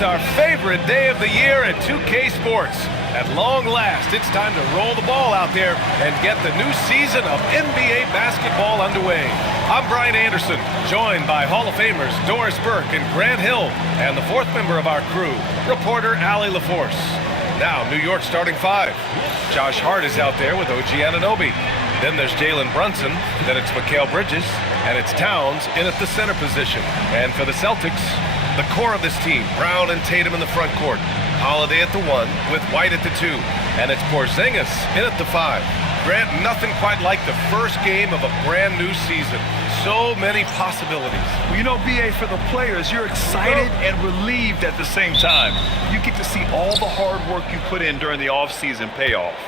It's our favorite day of the year at 2K Sports. At long last, it's time to roll the ball out there and get the new season of NBA basketball underway. I'm Brian Anderson, joined by Hall of Famers Doris Burke and Grant Hill, and the fourth member of our crew, reporter Allie LaForce. Now, New York starting five. Josh Hart is out there with OG Anunoby. Then there's Jalen Brunson, then it's Mikal Bridges, and it's Towns in at the center position. And for the Celtics, the core of this team, Brown and Tatum in the front court. Holiday at the 1 with White at the 2. And it's Porzingis in at the 5. Grant, nothing quite like the first game of a brand new season. So many possibilities. Well, you know, BA, for the players, you're excited and relieved at the same time. You get to see all the hard work you put in during the offseason pay off.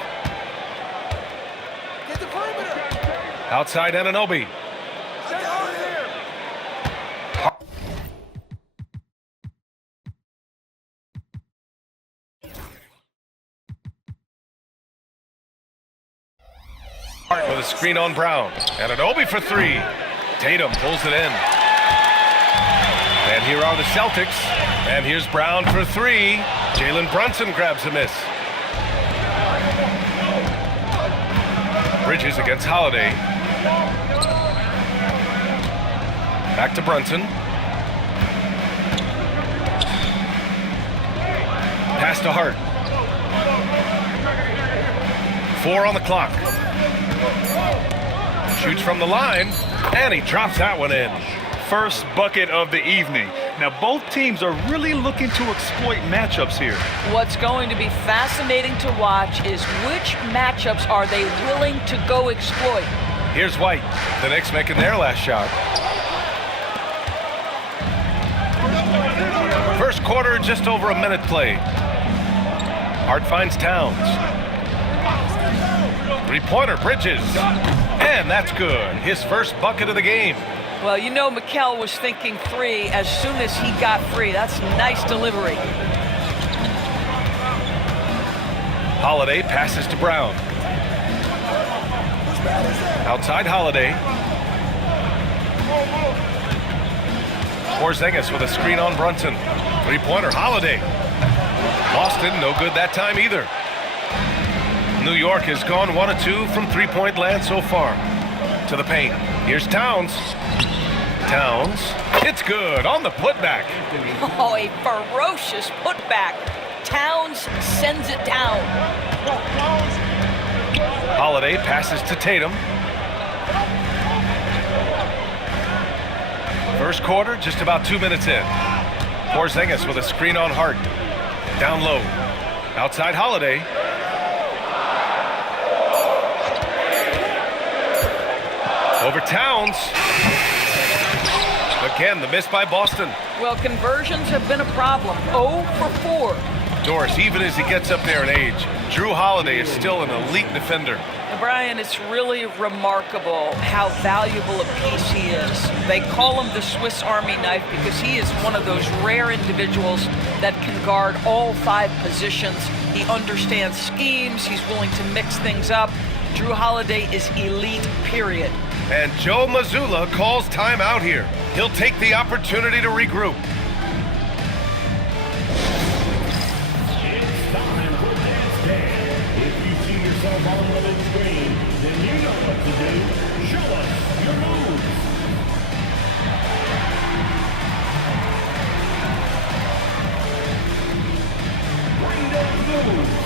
Get the perimeter. Outside Anunoby. Hart with a screen on Brown. Anunoby for 3. Tatum pulls it in. And here are the Celtics. And here's Brown for 3. Jalen Brunson grabs a miss. Bridges against Holiday. Back to Brunson. Pass to Hart. 4 on the clock. Shoots from the line, and he drops that one in. First bucket of the evening. Now, both teams are really looking to exploit matchups here. What's going to be fascinating to watch is which matchups are they willing to go exploit. Here's White. The Knicks making their last shot. First quarter, just over a minute played. Hart finds Towns. Three-pointer, Bridges. And that's good. His first bucket of the game. Well, you know Mikal was thinking 3 as soon as he got free. That's nice delivery. Holiday passes to Brown. Outside Holiday. Porzingis with a screen on Brunson. Three-pointer, Holiday. Boston, no good that time either. New York has gone 1 of 2 from three-point land so far. To the paint. Here's Towns. Towns. It's good on the putback. Oh, a ferocious putback. Towns sends it down. Holiday passes to Tatum. First quarter, just about 2 minutes in. Porzingis with a screen on Hart. Down low. Outside Holiday. Over Towns. Again, the miss by Boston. Well, conversions have been a problem. 0 for 4. Doris, even as he gets up there in age, Jrue Holiday is still an elite defender. And Brian, it's really remarkable how valuable a piece he is. They call him the Swiss Army knife because he is one of those rare individuals that can guard all 5 positions. He understands schemes. He's willing to mix things up. Jrue Holiday is elite, period. And Joe Mazzulla calls timeout here. He'll take the opportunity to regroup. It's time for Dance Day. If you see yourself on the big screen, then you know what to do. Show us your moves. Bring those moves.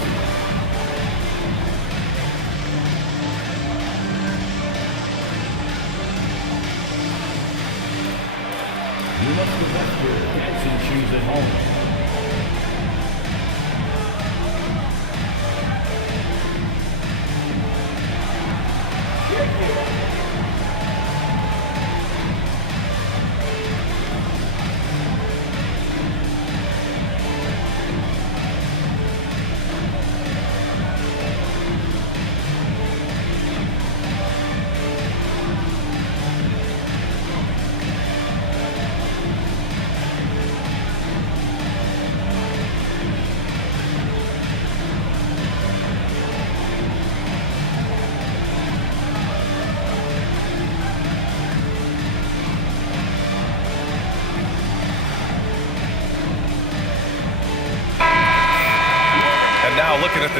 You must possess your dancing shoes at home.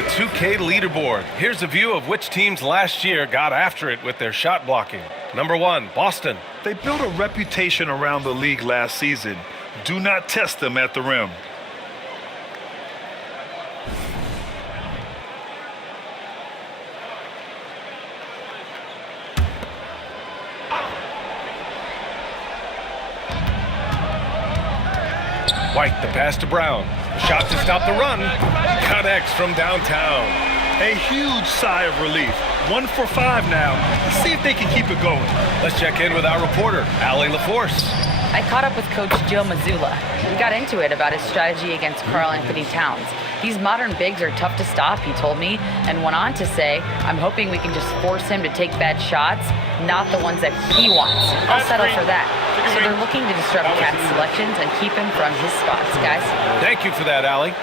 2K leaderboard. Here's a view of which teams last year got after it with their shot blocking. Number 1, Boston. They built a reputation around the league last season. Do not test them at the rim. White, the pass to Brown. The shot to stop the run. Connects from downtown. A huge sigh of relief. 1 for 5 now. Let's see if they can keep it going. Let's check in with our reporter, Allie LaForce. I caught up with Coach Joe Mazzulla. We got into it about his strategy against Karl Anthony Towns. These modern bigs are tough to stop, he told me, and went on to say, I'm hoping we can just force him to take bad shots, not the ones that he wants. I'll settle for that. So they're looking to disrupt Cat's selections and keep him from his spots, guys. Thank you for that, Allie.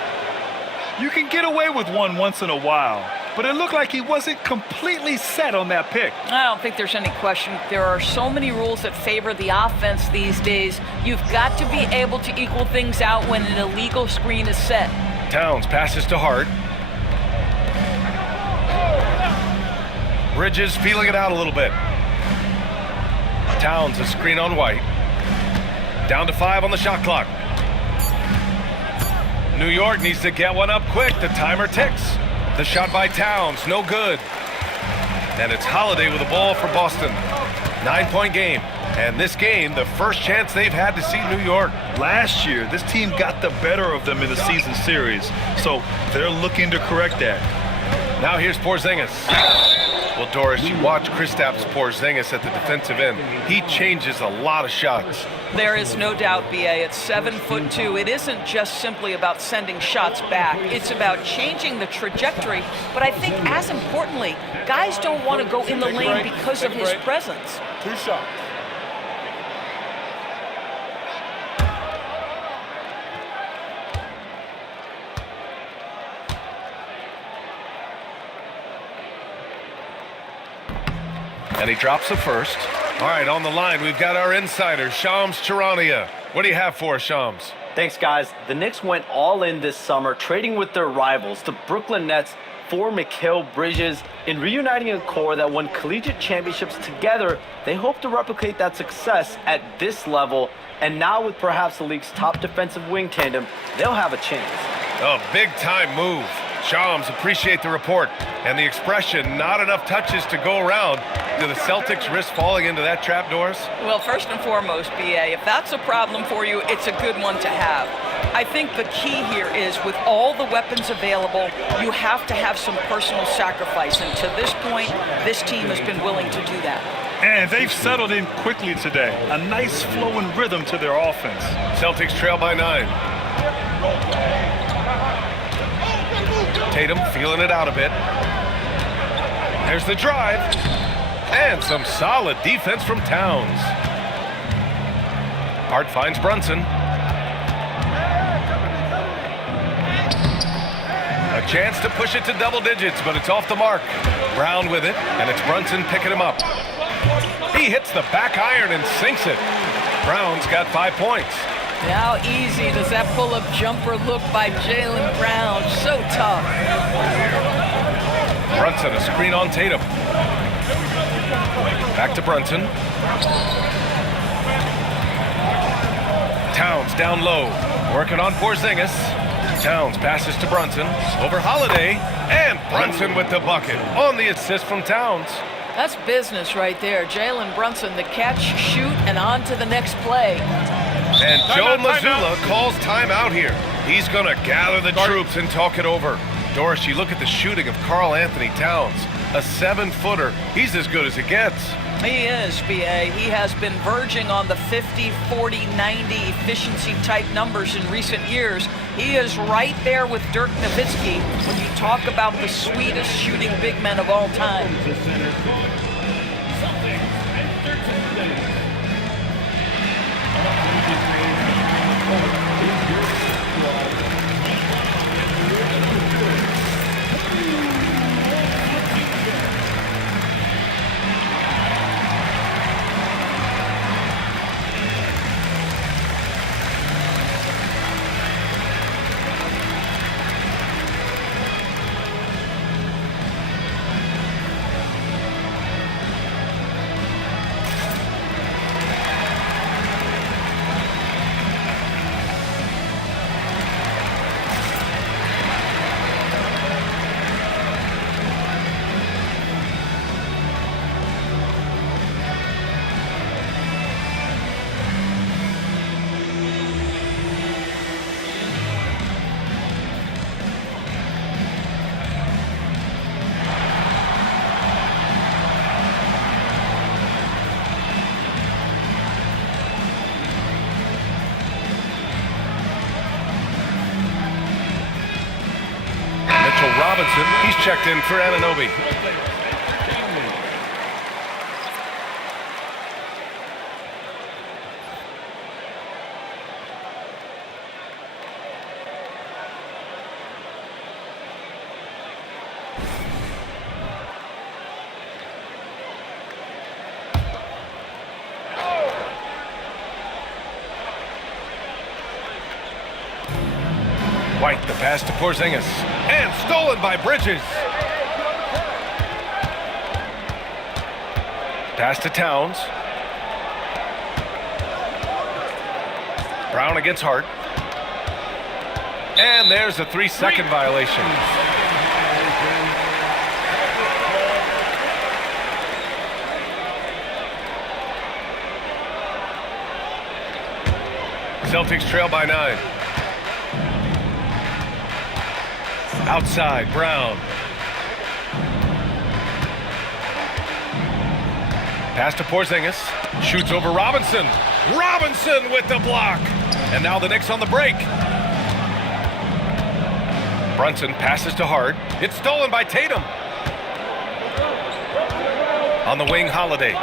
You can get away with one once in a while, but it looked like he wasn't completely set on that pick. I don't think there's any question. There are so many rules that favor the offense these days. You've got to be able to equal things out when an illegal screen is set. Towns passes to Hart. Bridges feeling it out a little bit. Towns a screen on White. Down to 5 on the shot clock. New York needs to get one up quick. The timer ticks. The shot by Towns, no good. And it's Holiday with the ball for Boston. 9-point game. And this game, the first chance they've had to see New York. Last year, this team got the better of them in the season series, so they're looking to correct that. Now here's Porzingis. Well, Doris, you watch Kristaps Porzingis at the defensive end. He changes a lot of shots. There is no doubt, BA, at 7'2", it isn't just simply about sending shots back. It's about changing the trajectory. But I think as importantly, guys don't want to go in the lane because of his presence. 2 shots. And he drops the first. All right, on the line, we've got our insider, Shams Charania. What do you have for us, Shams? Thanks, guys. The Knicks went all in this summer, trading with their rivals, the Brooklyn Nets, for Mikal Bridges. In reuniting a core that won collegiate championships together, they hope to replicate that success at this level. And now with perhaps the league's top defensive wing tandem, they'll have a chance. A big-time move. Shams, appreciate the report. And the expression, not enough touches to go around. Do the Celtics risk falling into that trap, Doris? Well, first and foremost, BA, if that's a problem for you, it's a good one to have. I think the key here is with all the weapons available, you have to have some personal sacrifice. And to this point, this team has been willing to do that. And they've settled in quickly today. A nice flowing rhythm to their offense. Celtics trail by 9. Tatum feeling it out a bit. There's the drive. And some solid defense from Towns. Hart finds Brunson. A chance to push it to double digits, but it's off the mark. Brown with it, and it's Brunson picking him up. He hits the back iron and sinks it. Brown's got 5 points. How easy does that pull-up jumper look by Jaylen Brown? So tough. Brunson, a screen on Tatum. Back to Brunson. Towns down low, working on Porzingis. Towns passes to Brunson, over Holiday, and Brunson with the bucket on the assist from Towns. That's business right there. Jalen Brunson, the catch, shoot, and on to the next play. And Joe Mazzulla calls timeout here. He's going to gather the troops and talk it over. Doris, you look at the shooting of Karl Anthony Towns, a 7-footer. He's as good as it gets. He is, BA. He has been verging on the 50, 40, 90 efficiency type numbers in recent years. He is right there with Dirk Nowitzki when you talk about the sweetest shooting big men of all time. Robinson. He's checked in for Anunoby. White, the pass to Porzingis. And stolen by Bridges. Pass to Towns. Brown against Hart. And there's a 3-second violation. Celtics trail by 9. Outside, Brown. Pass to Porzingis. Shoots over Robinson. Robinson with the block. And now the Knicks on the break. Brunson passes to Hart. It's stolen by Tatum. On the wing, Holiday.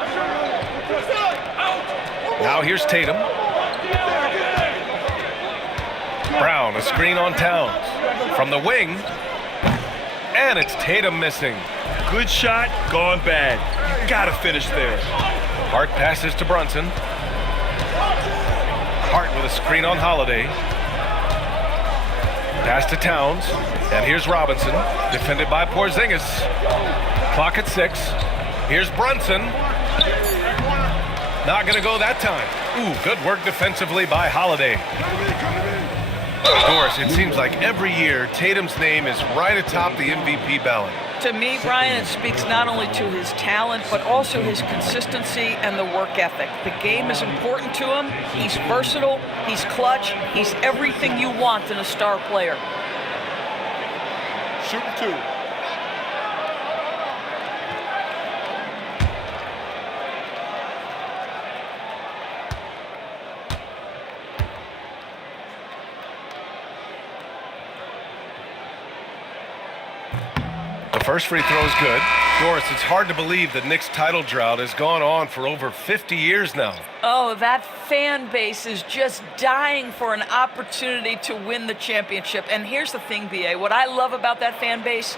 Now here's Tatum. Brown, a screen on Towns. From the wing, and it's Tatum missing. Good shot, gone bad. You gotta finish there. Hart passes to Brunson. Hart with a screen on Holiday. Pass to Towns, and here's Robinson, defended by Porzingis. Clock at 6. Here's Brunson. Not gonna go that time. Ooh, good work defensively by Holiday. Doris, it seems like every year Tatum's name is right atop the MVP ballot. To me, Brian, it speaks not only to his talent, but also his consistency and the work ethic. The game is important to him. He's versatile. He's clutch. He's everything you want in a star player. Shooting 2. First free throw is good. Doris, it's hard to believe the Knicks title drought has gone on for over 50 years now. Oh, that fan base is just dying for an opportunity to win the championship. And here's the thing, B.A., what I love about that fan base,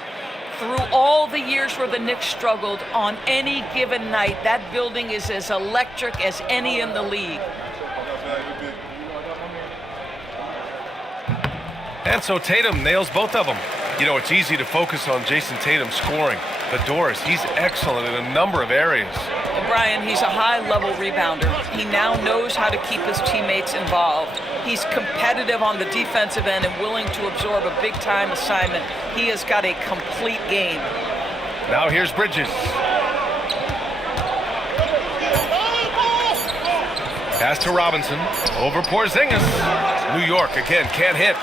through all the years where the Knicks struggled, on any given night, that building is as electric as any in the league. And so Tatum nails both of them. You know, it's easy to focus on Jason Tatum scoring, but Doris, he's excellent in a number of areas. And Brian, he's a high-level rebounder. He now knows how to keep his teammates involved. He's competitive on the defensive end and willing to absorb a big-time assignment. He has got a complete game. Now here's Bridges. Pass to Robinson. Over Porzingis. New York again, can't hit.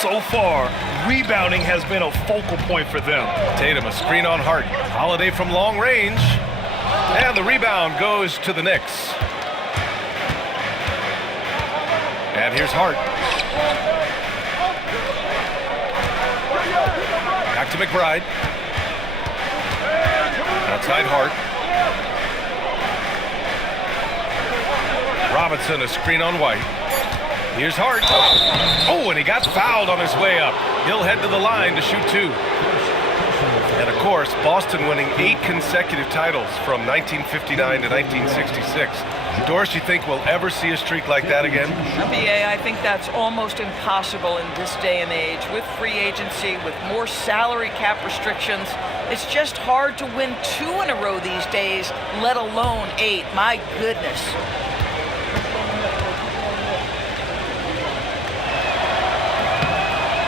So far, rebounding has been a focal point for them. Tatum, a screen on Hart. Holiday from long range. And the rebound goes to the Knicks. And here's Hart. Back to McBride. Outside Hart. Robinson, a screen on White. Here's Hart. Oh, and he got fouled on his way up. He'll head to the line to shoot 2. And of course, Boston winning 8 consecutive titles from 1959 to 1966. Doris, you think we'll ever see a streak like that again? BA, I think that's almost impossible in this day and age. With free agency, with more salary cap restrictions, it's just hard to win 2 in a row these days, let alone 8. My goodness.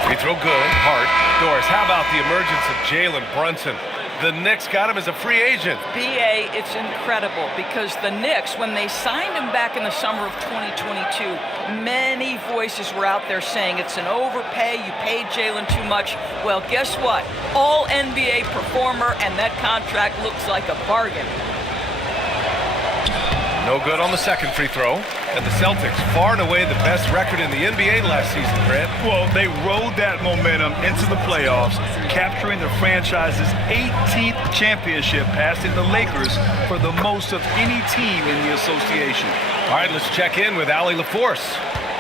Free throw good. Hart. Doris, how about the emergence of Jalen Brunson? The Knicks got him as a free agent. BA, it's incredible because the Knicks, when they signed him back in the summer of 2022, many voices were out there saying it's an overpay, you paid Jalen too much. Well, guess what? All NBA performer, and that contract looks like a bargain. No good on the second free throw. And the Celtics, far and away the best record in the NBA last season, Grant. Well, they rode that momentum into the playoffs, capturing the franchise's 18th championship, passing the Lakers for the most of any team in the association. All right, let's check in with Allie LaForce.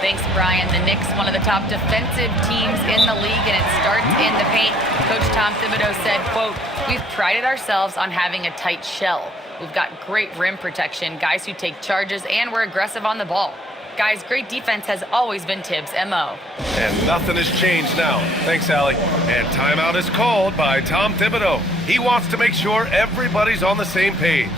Thanks, Brian. The Knicks, one of the top defensive teams in the league, and it starts in the paint. Coach Tom Thibodeau said, quote, "We've prided ourselves on having a tight shell. We've got great rim protection, guys who take charges, and we're aggressive on the ball. Guys, great defense has always been Tibbs' MO." And nothing has changed now. Thanks, Allie. And timeout is called by Tom Thibodeau. He wants to make sure everybody's on the same page.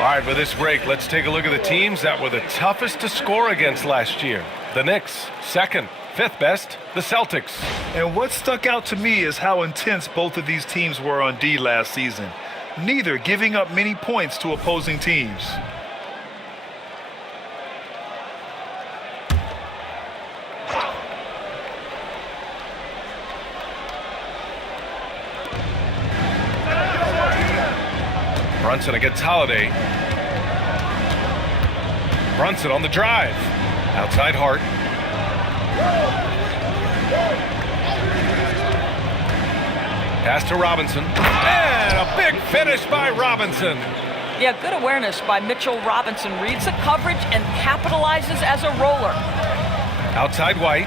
All right, for this break, let's take a look at the teams that were the toughest to score against last year. The Knicks, second. Fifth best, the Celtics. And what stuck out to me is how intense both of these teams were on D last season, neither giving up many points to opposing teams. Brunson against Holiday. Brunson on the drive. Outside Hart. Pass to Robinson. And a big finish by Robinson. Yeah, good awareness by Mitchell Robinson. Reads the coverage and capitalizes as a roller. Outside White.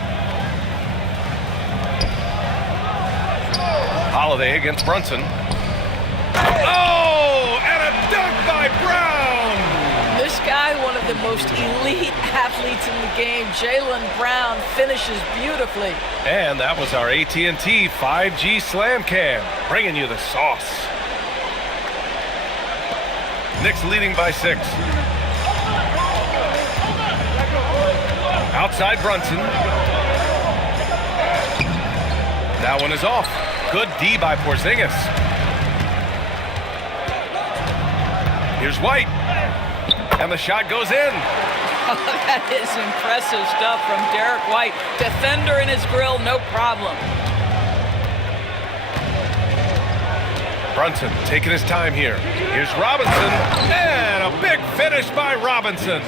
Holiday against Brunson. Oh, and a dunk by Brown. This guy, one of the most elite athletes in the game, Jaylen Brown, finishes beautifully. And that was our AT&T 5G Slam Cam, bringing you the sauce. Knicks leading by 6. Outside Brunson. That one is off. Good D by Porzingis. Here's White. And the shot goes in. That is impressive stuff from Derek White. Defender in his grill, no problem. Brunson taking his time here. Here's Robinson. And a big finish by Robinson.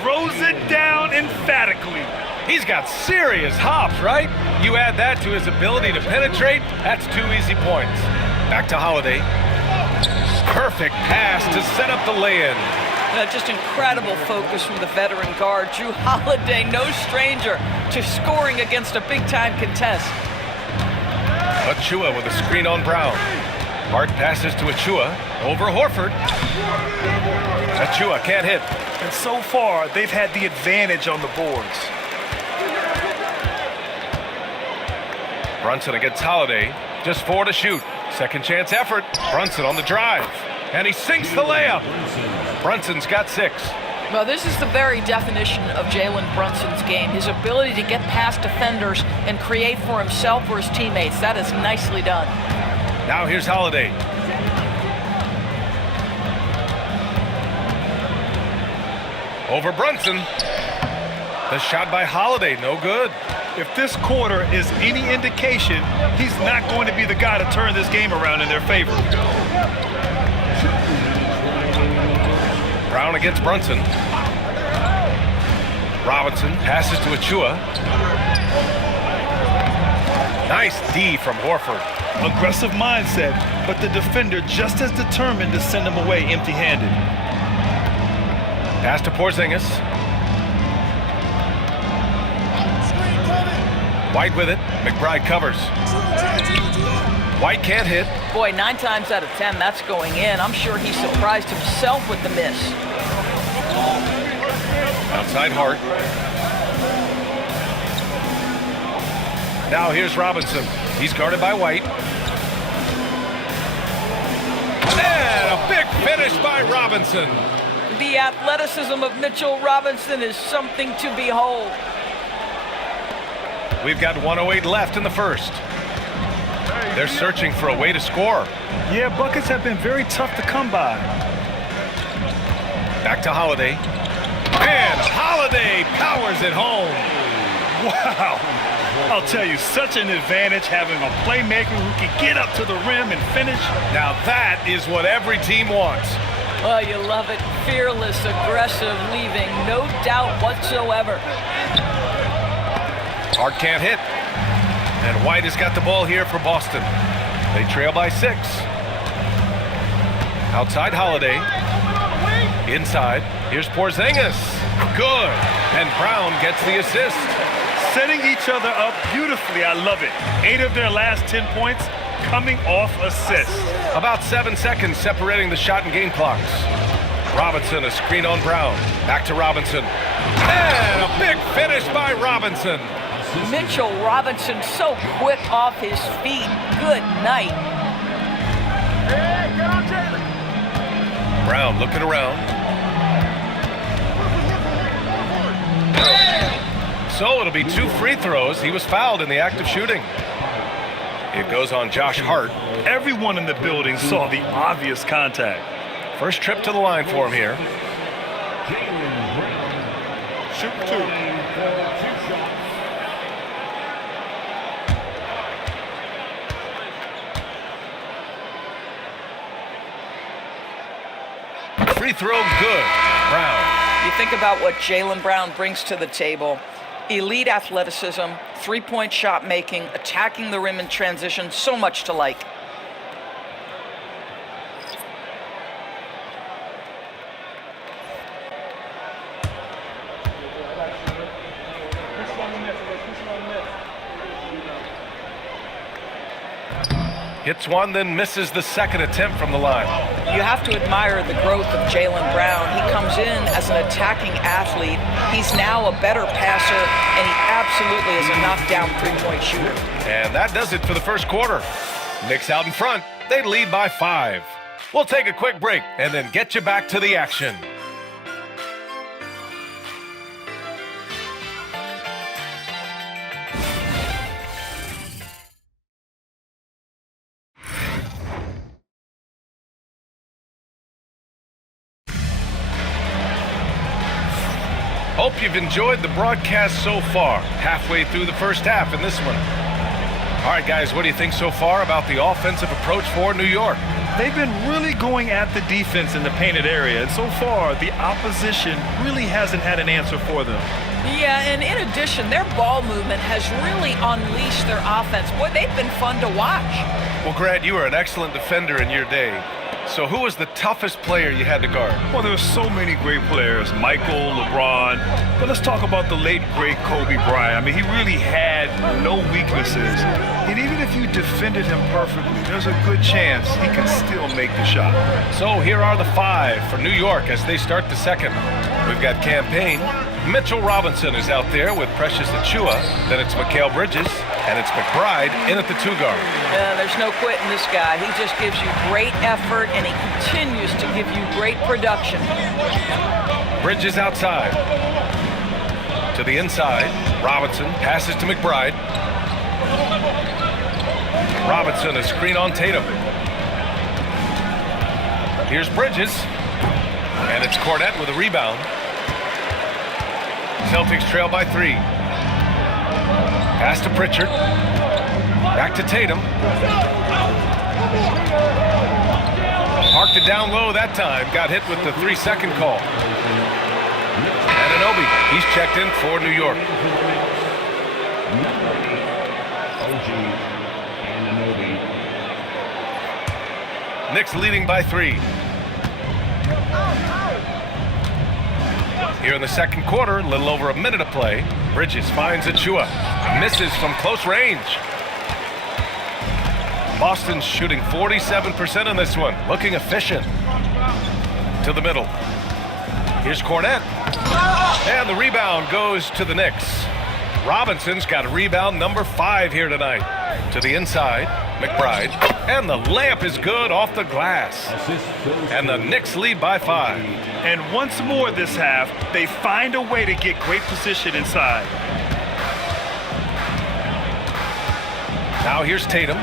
Throws it down emphatically. He's got serious hops, right? You add that to his ability to penetrate, that's 2 easy points. Back to Holiday. Perfect pass to set up the lay-in. Just incredible focus from the veteran guard. Drew Holiday, no stranger to scoring against a big-time contest. Achua with a screen on Brown. Hart passes to Achua. Over Horford. Achua can't hit. And so far, they've had the advantage on the boards. Brunson against Holiday. Just 4 to shoot. Second chance effort. Brunson on the drive. And he sinks the layup. Brunson's got 6. Well, this is the very definition of Jalen Brunson's game. His ability to get past defenders and create for himself or his teammates. That is nicely done. Now here's Holiday. Over Brunson. The shot by Holiday, no good. If this quarter is any indication, he's not going to be the guy to turn this game around in their favor. Brown against Brunson. Robinson passes to Achua. Nice D from Horford. Aggressive mindset, but the defender just as determined to send him away empty-handed. Pass to Porzingis. White with it. McBride covers. White can't hit. Boy, 9 times out of 10, that's going in. I'm sure he surprised himself with the miss. Outside Hart. Now here's Robinson. He's guarded by White. And a big finish by Robinson. The athleticism of Mitchell Robinson is something to behold. We've got 1:08 left in the first. They're searching for a way to score. Yeah, buckets have been very tough to come by. Back to Holiday. And Holiday powers it home. Wow. I'll tell you, such an advantage having a playmaker who can get up to the rim and finish. Now that is what every team wants. Oh, you love it. Fearless, aggressive, leaving no doubt whatsoever. Hart can't hit. And White has got the ball here for Boston. They trail by 6. Outside Holiday. Inside. Here's Porzingis. Good. And Brown gets the assist. Setting each other up beautifully. I love it. 8 of their last 10 points coming off assists. About 7 seconds separating the shot and game clocks. Robinson, a screen on Brown. Back to Robinson. And a big finish by Robinson. Mitchell Robinson so quick off his feet. Good night. Brown looking around. So it'll be 2 free throws. He was fouled in the act of shooting. It goes on Josh Hart. Everyone in the building saw the obvious contact. First trip to the line for him here. Shoot 2. Free throw good. Brown. You think about what Jaylen Brown brings to the table. Elite athleticism, 3-point shot making, attacking the rim in transition, so much to like. Hits one, then misses the second attempt from the line. You have to admire the growth of Jaylen Brown. He comes in as an attacking athlete. He's now a better passer, and he absolutely is a knockdown 3-point shooter. And that does it for the first quarter. Knicks out in front. They lead by 5. We'll take a quick break and then get you back to the action. Hope you've enjoyed the broadcast so far. Halfway through the first half in this one. All right, guys, what do you think so far about the offensive approach for New York? They've been really going at the defense in the painted area, and so far, the opposition really hasn't had an answer for them. Yeah, and in addition, their ball movement has really unleashed their offense. Boy, they've been fun to watch. Well, Grant, you were an excellent defender in your day. So who was the toughest player you had to guard? Well, there were so many great players, Michael, LeBron, but let's talk about the late, great Kobe Bryant. I mean, he really had no weaknesses, and even if you defended him perfectly, there's a good chance he can still make the shot. So here are the 5 for New York as they start the second. We've got Campaign. Mitchell Robinson is out there with Precious Achua. Then it's Mikal Bridges, and it's McBride in at the 2 guard. There's no quitting this guy. He just gives you great effort, and he continues to give you great production. Bridges outside. To the inside. Robinson passes to McBride. Robinson, a screen on Tatum. Here's Bridges. And it's Cornette with a rebound. Celtics trail by 3. Pass to Pritchard. Back to Tatum. Parked it down low that time. Got hit with the 3-second call. Anunoby, he's checked in for New York. Knicks leading by 3. Here in the second quarter, a little over a minute of play. Bridges finds Achua. Misses from close range. Boston's shooting 47% on this one. Looking efficient. To the middle. Here's Cornette. And the rebound goes to the Knicks. Robinson's got rebound number 5 here tonight. To the inside, McBride. And the layup is good off the glass. And the Knicks lead by 5. And once more this half, they find a way to get great position inside. Now here's Tatum.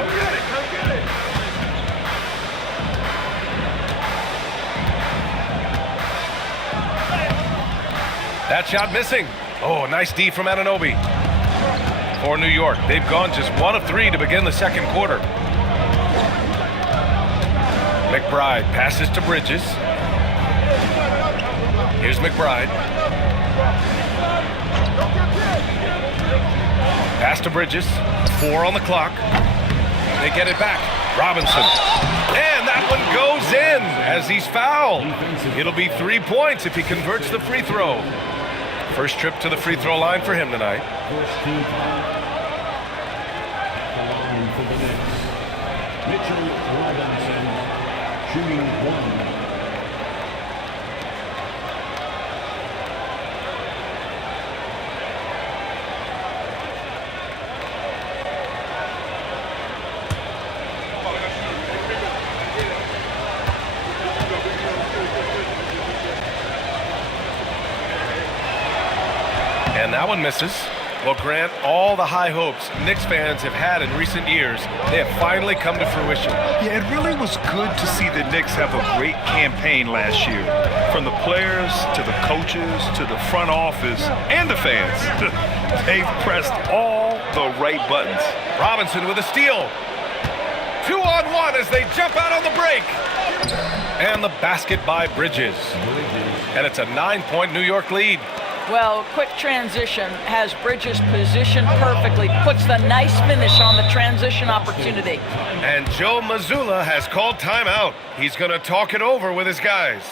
That shot missing. Oh, nice D from Anunoby. For New York, they've gone just 1 of 3 to begin the second quarter. McBride passes to Bridges. Here's McBride. Pass to Bridges. 4 on the clock. They get it back. Robinson. And that one goes in as he's fouled. It'll be 3 points if he converts the free throw. First trip to the free throw line for him tonight. First team foul. The line for the Knicks. Mitchell Robinson, shooting 1. And that one misses. Well, Grant, all the high hopes Knicks fans have had in recent years, they have finally come to fruition. Yeah, it really was good to see the Knicks have a great campaign last year. From the players to the coaches to the front office and the fans. They've pressed all the right buttons. Robinson with a steal. 2-on-1 as they jump out on the break. And the basket by Bridges. And it's a 9-point New York lead. Well, quick transition has Bridges positioned perfectly, puts the nice finish on the transition opportunity. And Joe Mazzulla has called timeout. He's going to talk it over with his guys.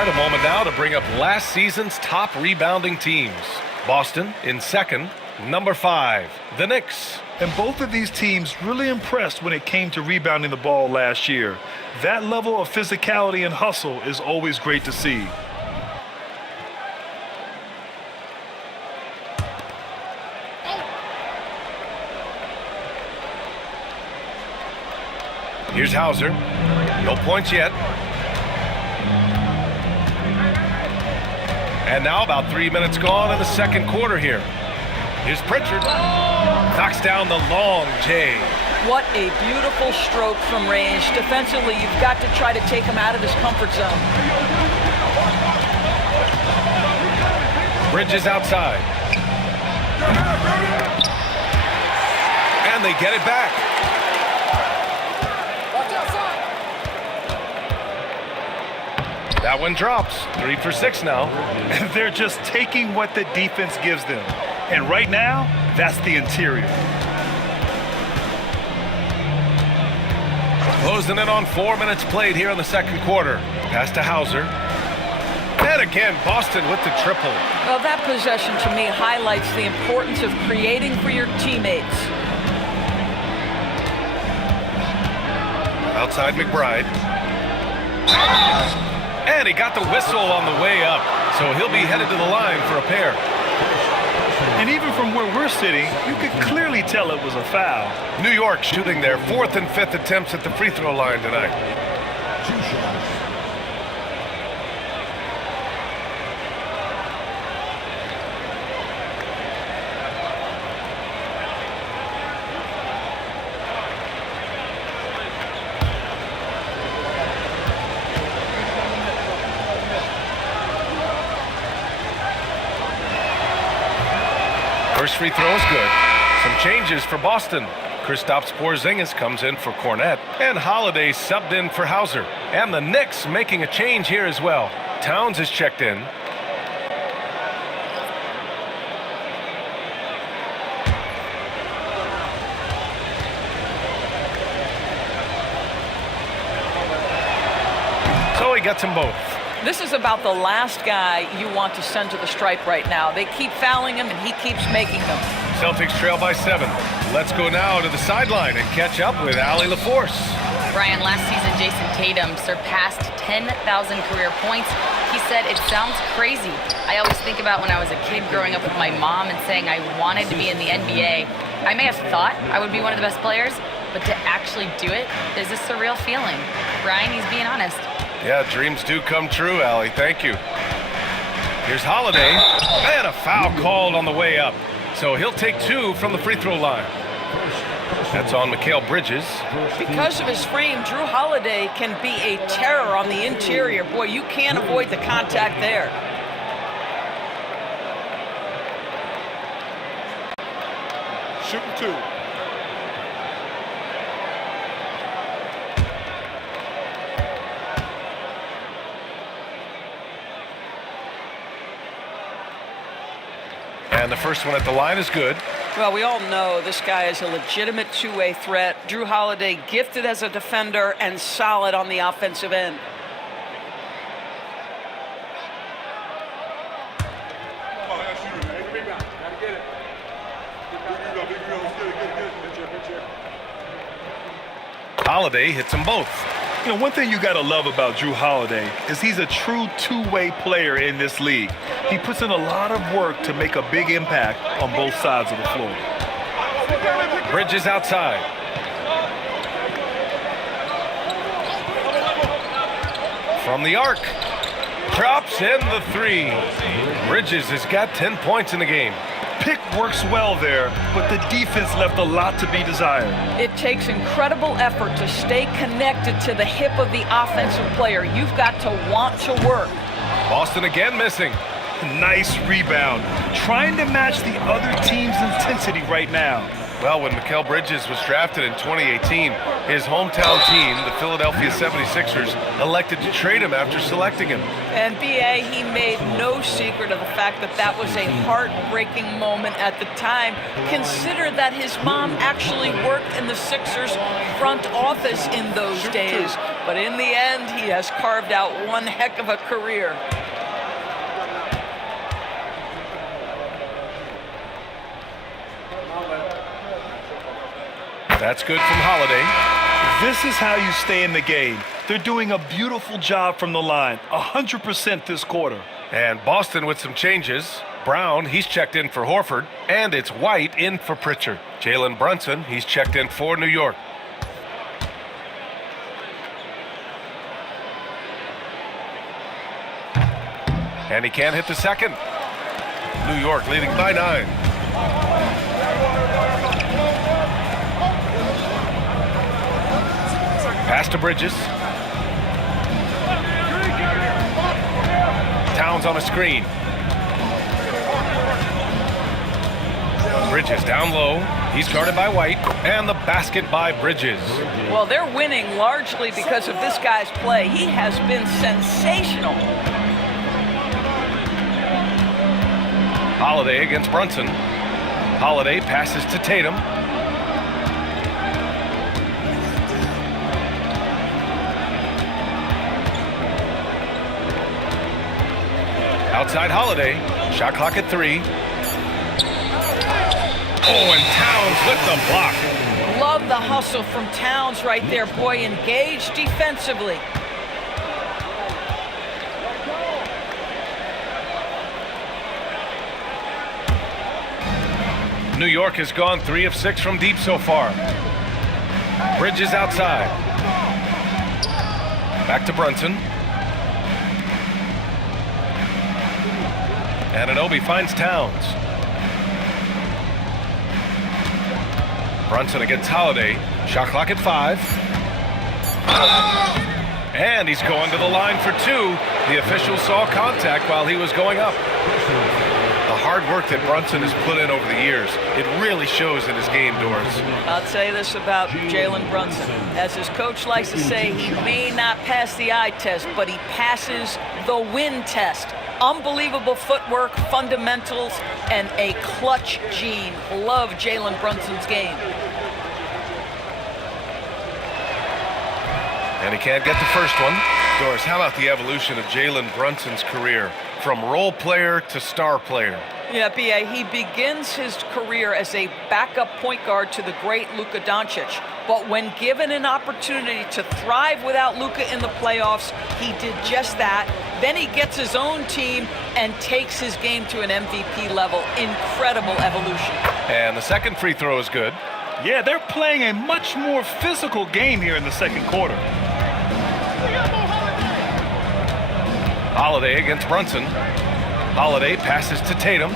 A moment now to bring up last season's top rebounding teams. Boston in second, number 5, the Knicks. And both of these teams really impressed when it came to rebounding the ball last year. That level of physicality and hustle is always great to see. Here's Hauser. No points yet. And now about 3 minutes gone in the second quarter here. Here's Pritchard. Knocks down the long J. What a beautiful stroke from range. Defensively, you've got to try to take him out of his comfort zone. Bridges outside. And they get it back. That one drops. 3 for 6 now. They're just taking what the defense gives them. And right now, that's the interior. Closing in on 4 minutes played here in the second quarter. Pass to Hauser. And again, Boston with the triple. Well, that possession to me highlights the importance of creating for your teammates. Outside McBride. And he got the whistle on the way up, so he'll be headed to the line for a pair. And even from where we're sitting, you could clearly tell it was a foul. New York shooting their 4th and 5th attempts at the free throw line tonight. 2 shots. First free throw is good. Some changes for Boston. Kristaps Porzingis comes in for Cornette, and Holiday subbed in for Hauser. And the Knicks making a change here as well. Towns is checked in. So he gets them both. This is about the last guy you want to send to the stripe right now. They keep fouling him, and he keeps making them. Celtics trail by 7. Let's go now to the sideline and catch up with Allie LaForce. Brian, last season, Jason Tatum surpassed 10,000 career points. He said, "It sounds crazy. I always think about when I was a kid growing up with my mom and saying I wanted to be in the NBA. I may have thought I would be one of the best players, but to actually do it is a surreal feeling." Brian, he's being honest. Yeah, dreams do come true, Allie. Thank you. Here's Holiday. And a foul called on the way up. So he'll take 2 from the free throw line. That's on Mikal Bridges. Because of his frame, Drew Holiday can be a terror on the interior. Boy, you can't avoid the contact there. Shooting 2. And the first one at the line is good. Well, we all know this guy is a legitimate two-way threat. Drew Holiday gifted as a defender and solid on the offensive end. Holiday hits them both. You know, one thing you got to love about Drew Holiday is he's a true two-way player in this league. He puts in a lot of work to make a big impact on both sides of the floor. Bridges outside. From the arc. Drops in the 3. Bridges has got 10 points in the game. Pick works well there, but the defense left a lot to be desired. It takes incredible effort to stay connected to the hip of the offensive player. You've got to want to work. Boston again missing. Nice rebound. Trying to match the other team's intensity right now. Well, when Mikal Bridges was drafted in 2018, his hometown team, the Philadelphia 76ers, elected to trade him after selecting him. And B.A., he made no secret of the fact that that was a heartbreaking moment at the time. Consider that his mom actually worked in the Sixers front office in those days. But in the end, he has carved out one heck of a career. That's good from Holiday. This is how you stay in the game. They're doing a beautiful job from the line, 100% this quarter. And Boston with some changes. Brown, he's checked in for Horford. And it's White in for Pritchard. Jalen Brunson, he's checked in for New York. And he can't hit the second. New York leading by 9. Pass to Bridges. Towns on a screen. Bridges down low. He's guarded by White, and the basket by Bridges. Well, they're winning largely because of this guy's play. He has been sensational. Holiday against Brunson. Holiday passes to Tatum. Outside Holiday. Shot clock at 3. Oh, and Towns with the block. Love the hustle from Towns right there. Boy, engaged defensively. New York has gone 3 of 6 from deep so far. Bridges outside. Back to Brunson. Anunoby finds Towns. Brunson against Holiday. Shot clock at 5. And he's going to the line for 2. The official saw contact while he was going up. The hard work that Brunson has put in over the years, it really shows in his game, Doris. I'll say this about Jalen Brunson. As his coach likes to say, he may not pass the eye test, but he passes the win test. Unbelievable footwork, fundamentals, and a clutch gene. Love Jalen Brunson's game. And he can't get the first one. Doris, how about the evolution of Jalen Brunson's career from role player to star player? Yeah, B.A., he begins his career as a backup point guard to the great Luka Doncic. But when given an opportunity to thrive without Luka in the playoffs, he did just that. Then he gets his own team and takes his game to an MVP level. Incredible evolution. And the second free throw is good. Yeah, they're playing a much more physical game here in the second quarter. Holiday against Brunson. Holiday passes to Tatum.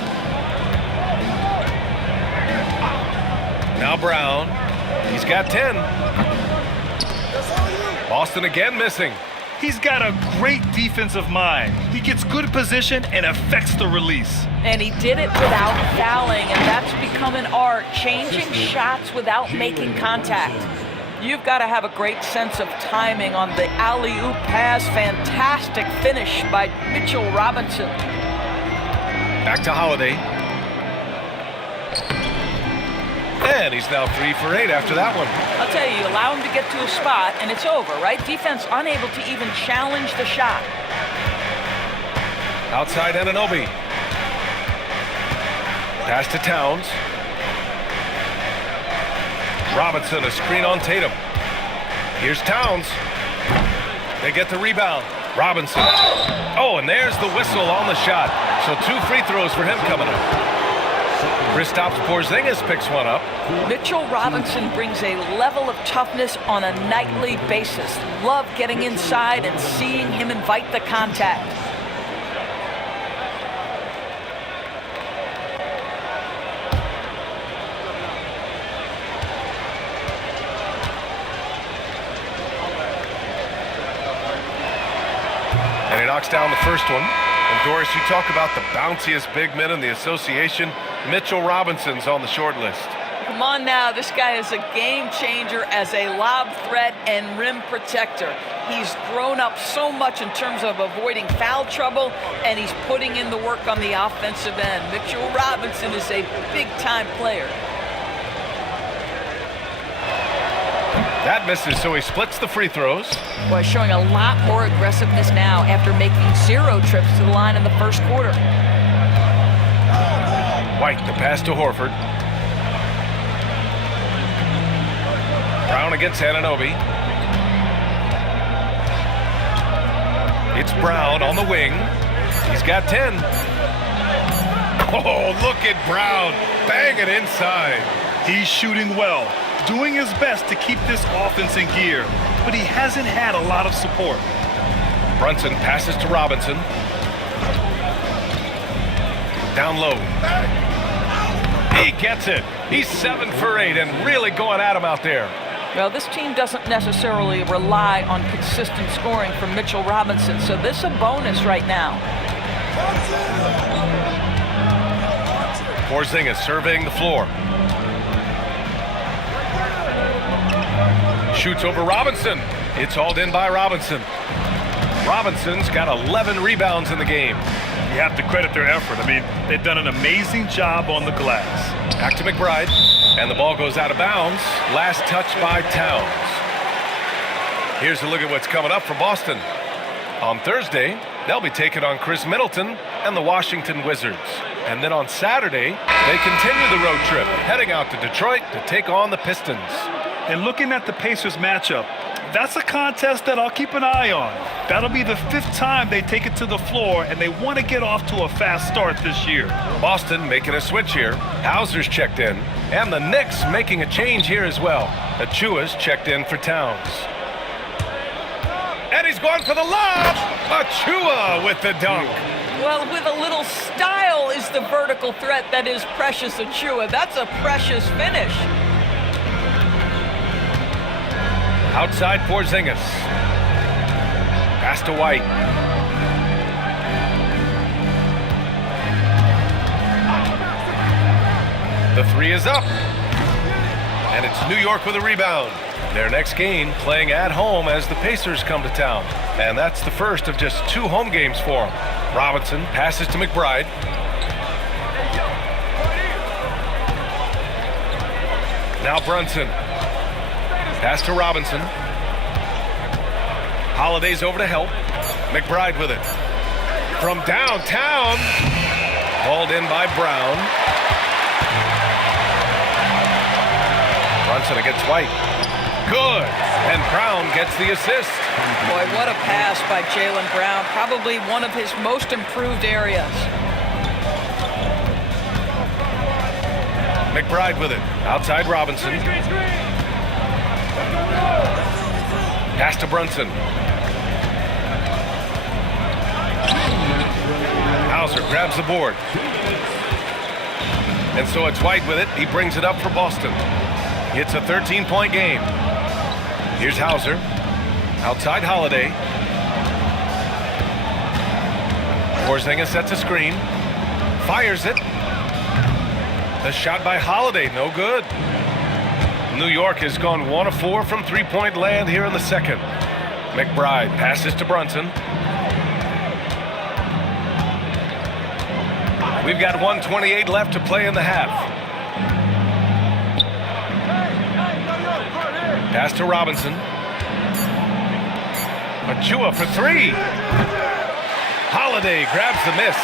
Now Brown. He's got 10. Boston again missing. He's got a great defensive mind. He gets good position and affects the release. And he did it without fouling, and that's become an art, changing shots without making contact. You've got to have a great sense of timing on the alley-oop pass. Fantastic finish by Mitchell Robinson. Back to Holiday. And he's now 3 for 8 after that one. I'll tell you, allow him to get to a spot, and it's over, right? Defense unable to even challenge the shot. Outside Anunoby. Pass to Towns. Robinson, a screen on Tatum. Here's Towns. They get the rebound. Robinson. Oh, and there's the whistle on the shot. So 2 free throws for him coming up. Kristaps Porzingis picks one up. Mitchell Robinson brings a level of toughness on a nightly basis. Love getting inside and seeing him invite the contact. And he knocks down the first one. And Doris, you talk about the bounciest big men in the association. Mitchell Robinson's on the short list. Come on now, this guy is a game changer as a lob threat and rim protector. He's grown up so much in terms of avoiding foul trouble, and he's putting in the work on the offensive end. Mitchell Robinson is a big-time player. That misses, so he splits the free throws. Boy, showing a lot more aggressiveness now after making 0 trips to the line in the first quarter. White, the pass to Horford. Brown against Anunoby. It's Brown on the wing. He's got 10. Oh, look at Brown. Bang it inside. He's shooting well, doing his best to keep this offense in gear, but he hasn't had a lot of support. Brunson passes to Robinson. Down low. He gets it. He's 7 for 8 and really going at him out there. Well, this team doesn't necessarily rely on consistent scoring from Mitchell Robinson, so this is a bonus right now. Porzingis surveying the floor. Shoots over Robinson. It's hauled in by Robinson. Robinson's got 11 rebounds in the game. You have to credit their effort. I mean, they've done an amazing job on the glass. Back to McBride, and the ball goes out of bounds. Last touch by Towns. Here's a look at what's coming up for Boston. On Thursday, they'll be taking on Chris Middleton and the Washington Wizards. And then on Saturday, they continue the road trip, heading out to Detroit to take on the Pistons. And looking at the Pacers matchup, that's a contest that I'll keep an eye on. That'll be the 5th time they take it to the floor, and they want to get off to a fast start this year. Boston making a switch here. Hauser's checked in, and the Knicks making a change here as well. Achua's checked in for Towns. And he's going for the lob! Achua with the dunk. Well, with a little style is the vertical threat that is Precious Achua. That's a precious finish. Outside Porzingis. Pass to White. The three is up. And it's New York with a rebound. Their next game playing at home as the Pacers come to town. And that's the first of just 2 home games for them. Robinson passes to McBride. Now Brunson. Pass to Robinson. Holiday's over to help. McBride with it. From downtown. Hauled in by Brown. Brunson against White. Good. And Brown gets the assist. Boy, what a pass by Jaylen Brown. Probably one of his most improved areas. McBride with it. Outside Robinson. Pass to Brunson. Hauser grabs the board. And so it's White with it. He brings it up for Boston. It's a 13-point game. Here's Hauser. Outside Holiday. Porzingis sets a screen. Fires it. The shot by Holiday, no good. New York has gone 1 of 4 from three-point land here in the second. McBride passes to Brunson. We've got 1:28 left to play in the half. Pass to Robinson. Achua for 3. Holiday grabs the miss.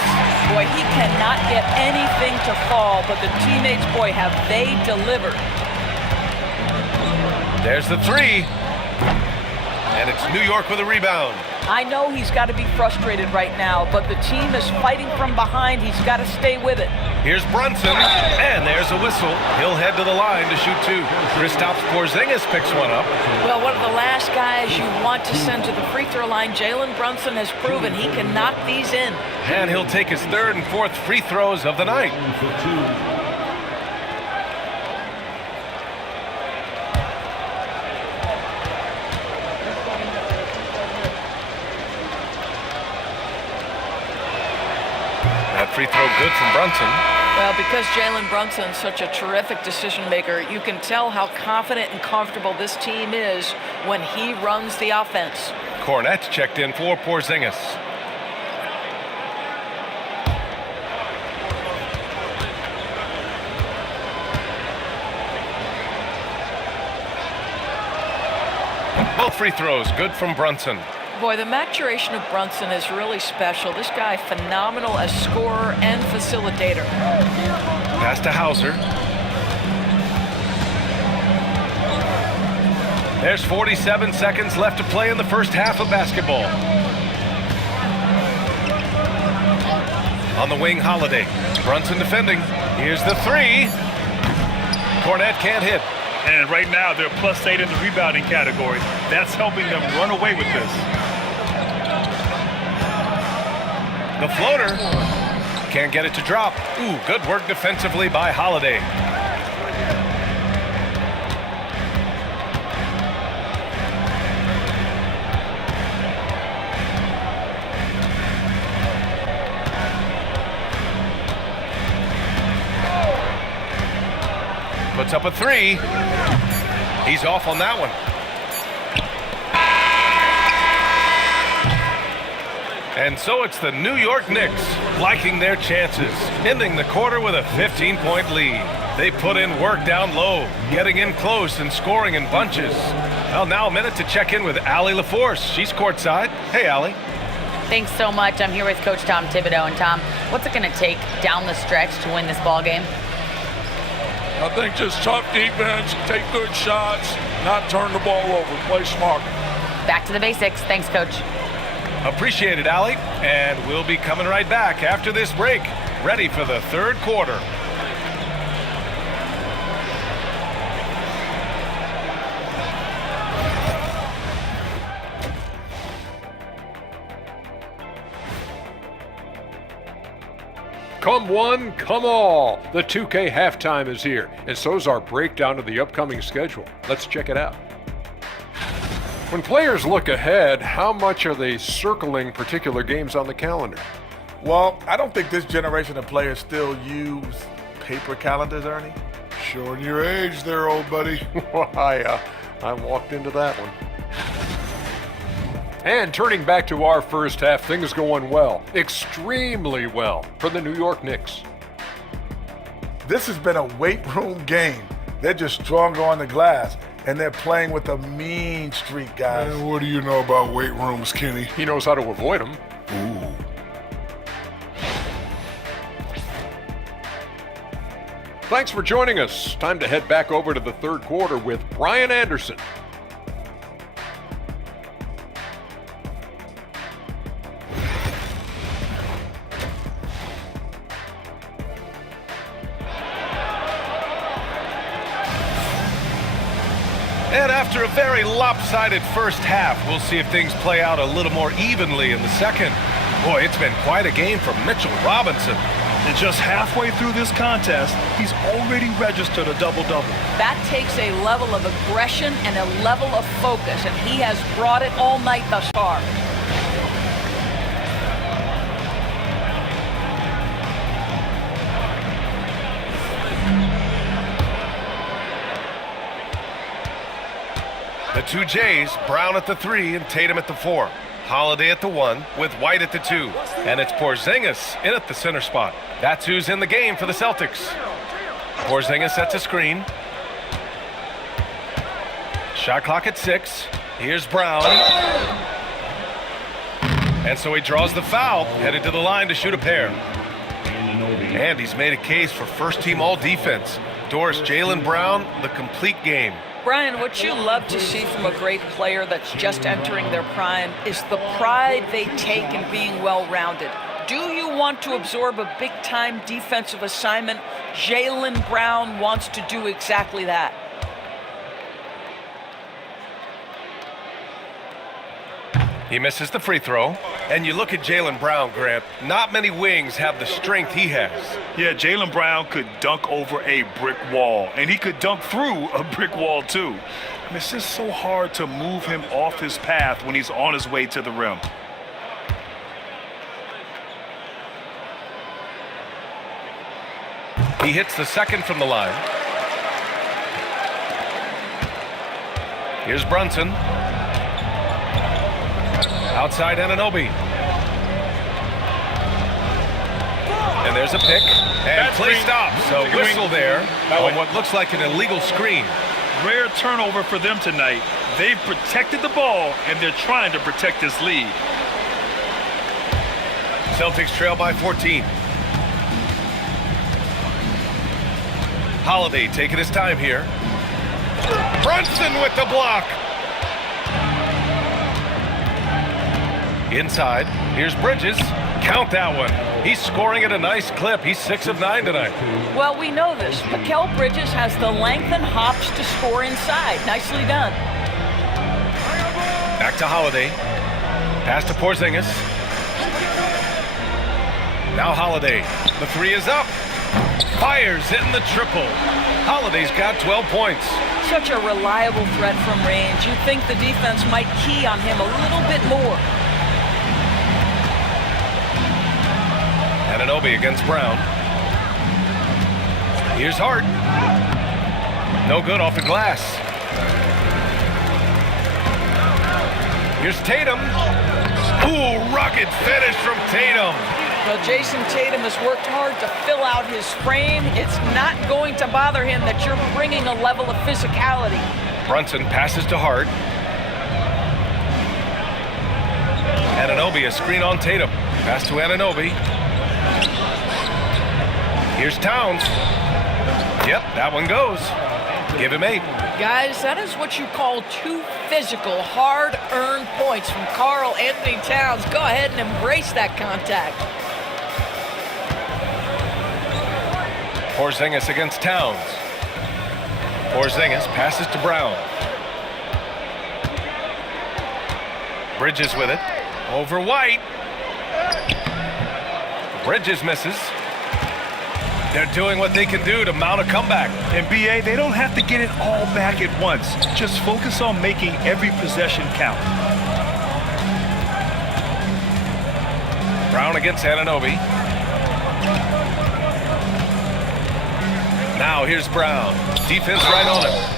Boy, he cannot get anything to fall, but the teammates, boy, have they delivered. There's the 3. And it's New York with a rebound. I know he's got to be frustrated right now, but the team is fighting from behind. He's got to stay with it. Here's Brunson, and there's a whistle. He'll head to the line to shoot 2. Kristaps Porzingis picks one up. Well, one of the last guys you want to send to the free throw line, Jaylen Brunson has proven he can knock these in. And he'll take his 3rd and 4th free throws of the night. That free throw good from Brunson. Well, because Jaylen Brunson's such a terrific decision maker, you can tell how confident and comfortable this team is when he runs the offense. Cornette's checked in for Porzingis. Both free throws good from Brunson. Boy, the maturation of Brunson is really special. This guy, phenomenal as scorer and facilitator. Pass to Hauser. There's 47 seconds left to play in the first half of basketball. On the wing, Holiday. Brunson defending. Here's the 3. Cornette can't hit. And right now, they're +8 in the rebounding category. That's helping them run away with this. The floater. Can't get it to drop. Ooh, good work defensively by Holiday. Puts up a three. He's off on that one. And so it's the New York Knicks liking their chances, ending the quarter with a 15-point lead. They put in work down low, getting in close and scoring in bunches. Well, now a minute to check in with Allie LaForce. She's courtside. Hey, Allie. Thanks so much. I'm here with Coach Tom Thibodeau. And Tom, what's it going to take down the stretch to win this ball game? I think just tough defense, take good shots, not turn the ball over, play smart. Back to the basics. Thanks, Coach. Appreciate it, Allie. And we'll be coming right back after this break, ready for the third quarter. Come one, come all. The 2K halftime is here, and so's our breakdown of the upcoming schedule. Let's check it out. When players look ahead, how much are they circling particular games on the calendar? Well, I don't think this generation of players still use paper calendars, Ernie. Showing your age there, old buddy. Why, I walked into that one. And turning back to our first half, things going well, extremely well for the New York Knicks. This has been a weight room game. They're just stronger on the glass, and they're playing with a mean streak, guys. Man, what do you know about weight rooms, Kenny? He knows how to avoid them. Ooh. Thanks for joining us. Time to head back over to the third quarter with Brian Anderson. And after a very lopsided first half, we'll see if things play out a little more evenly in the second. Boy, it's been quite a game from Mitchell Robinson. And just halfway through this contest, he's already registered a double-double. That takes a level of aggression and a level of focus, and he has brought it all night thus far. The two Jays, Brown at the 3 and Tatum at the 4. Holiday at the 1 with White at the 2. And it's Porzingis in at the center spot. That's who's in the game for the Celtics. Porzingis sets a screen. Shot clock at 6. Here's Brown. And so he draws the foul, headed to the line to shoot a pair. And he's made a case for first-team all-defense. Doris Jaylen Brown, the complete game. Brian, what you love to see from a great player that's just entering their prime is the pride they take in being well-rounded. Do you want to absorb a big-time defensive assignment? Jaylen Brown wants to do exactly that. He misses the free throw. And you look at Jaylen Brown, Grant, not many wings have the strength he has. Yeah, Jaylen Brown could dunk over a brick wall, and he could dunk through a brick wall, too. I mean, it's just so hard to move him off his path when he's on his way to the rim. He hits the second from the line. Here's Brunson. Outside Anunoby. And there's a pick. And play stops. So whistle there on what looks like an illegal screen. Rare turnover for them tonight. They've protected the ball, and they're trying to protect this lead. Celtics trail by 14. Holiday taking his time here. Brunson with the block. Inside, here's Bridges. Count that one. He's scoring at a nice clip. He's 6 of 9 tonight. Well, we know this. Mikal Bridges has the length and hops to score inside. Nicely done. Back to Holiday. Pass to Porzingis. Now Holiday. The 3 is up. Fires hitting the triple. Holiday's got 12 points. Such a reliable threat from range. You'd think the defense might key on him a little bit more. Anunoby against Brown. Here's Hart. No good off the glass. Here's Tatum. Ooh, rugged finish from Tatum. Well, Jason Tatum has worked hard to fill out his frame. It's not going to bother him that you're bringing a level of physicality. Brunson passes to Hart. Anunoby, a screen on Tatum. Pass to Anunoby. Here's Towns. Yep, that one goes. Give him 8. Guys, that is what you call 2 physical, hard-earned points from Karl Anthony Towns. Go ahead and embrace that contact. Porzingis against Towns. Porzingis passes to Brown. Bridges with it. Over White. Bridges misses. They're doing what they can do to mount a comeback. And BA, they don't have to get it all back at once. Just focus on making every possession count. Brown against Anunoby. Now here's Brown. Defense right on him.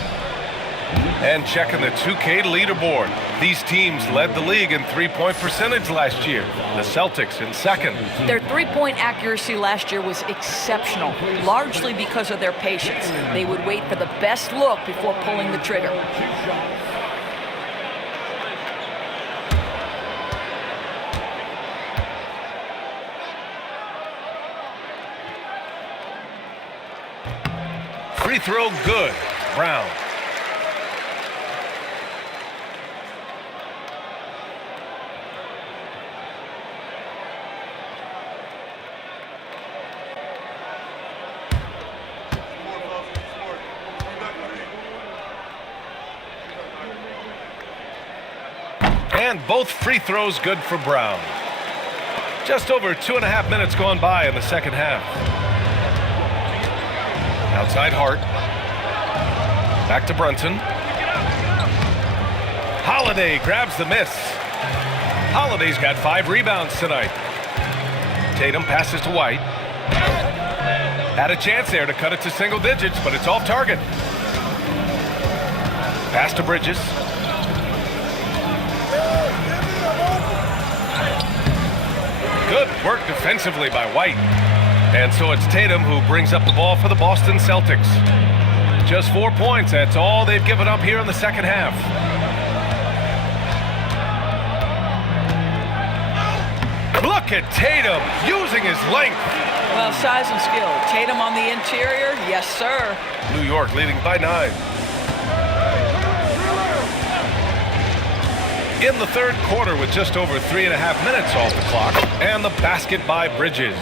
And checking the 2K leaderboard. These teams led the league in three-point percentage last year. The Celtics in second. Their three-point accuracy last year was exceptional, largely because of their patience. They would wait for the best look before pulling the trigger. Free throw good. Brown. And both free throws good for Brown. Just over 2.5 minutes gone by in the second half. Outside Hart. Back to Brunson. Holiday grabs the miss. Holiday's got 5 rebounds tonight. Tatum passes to White. Had a chance there to cut it to single digits, but it's off target. Pass to Bridges. Good work defensively by White. And so it's Tatum who brings up the ball for the Boston Celtics. Just 4 points. That's all they've given up here in the second half. Look at Tatum using his length. Well, size and skill. Tatum on the interior, yes, sir. New York leading by 9. In the third quarter with just over 3.5 minutes off the clock. And the basket by Bridges.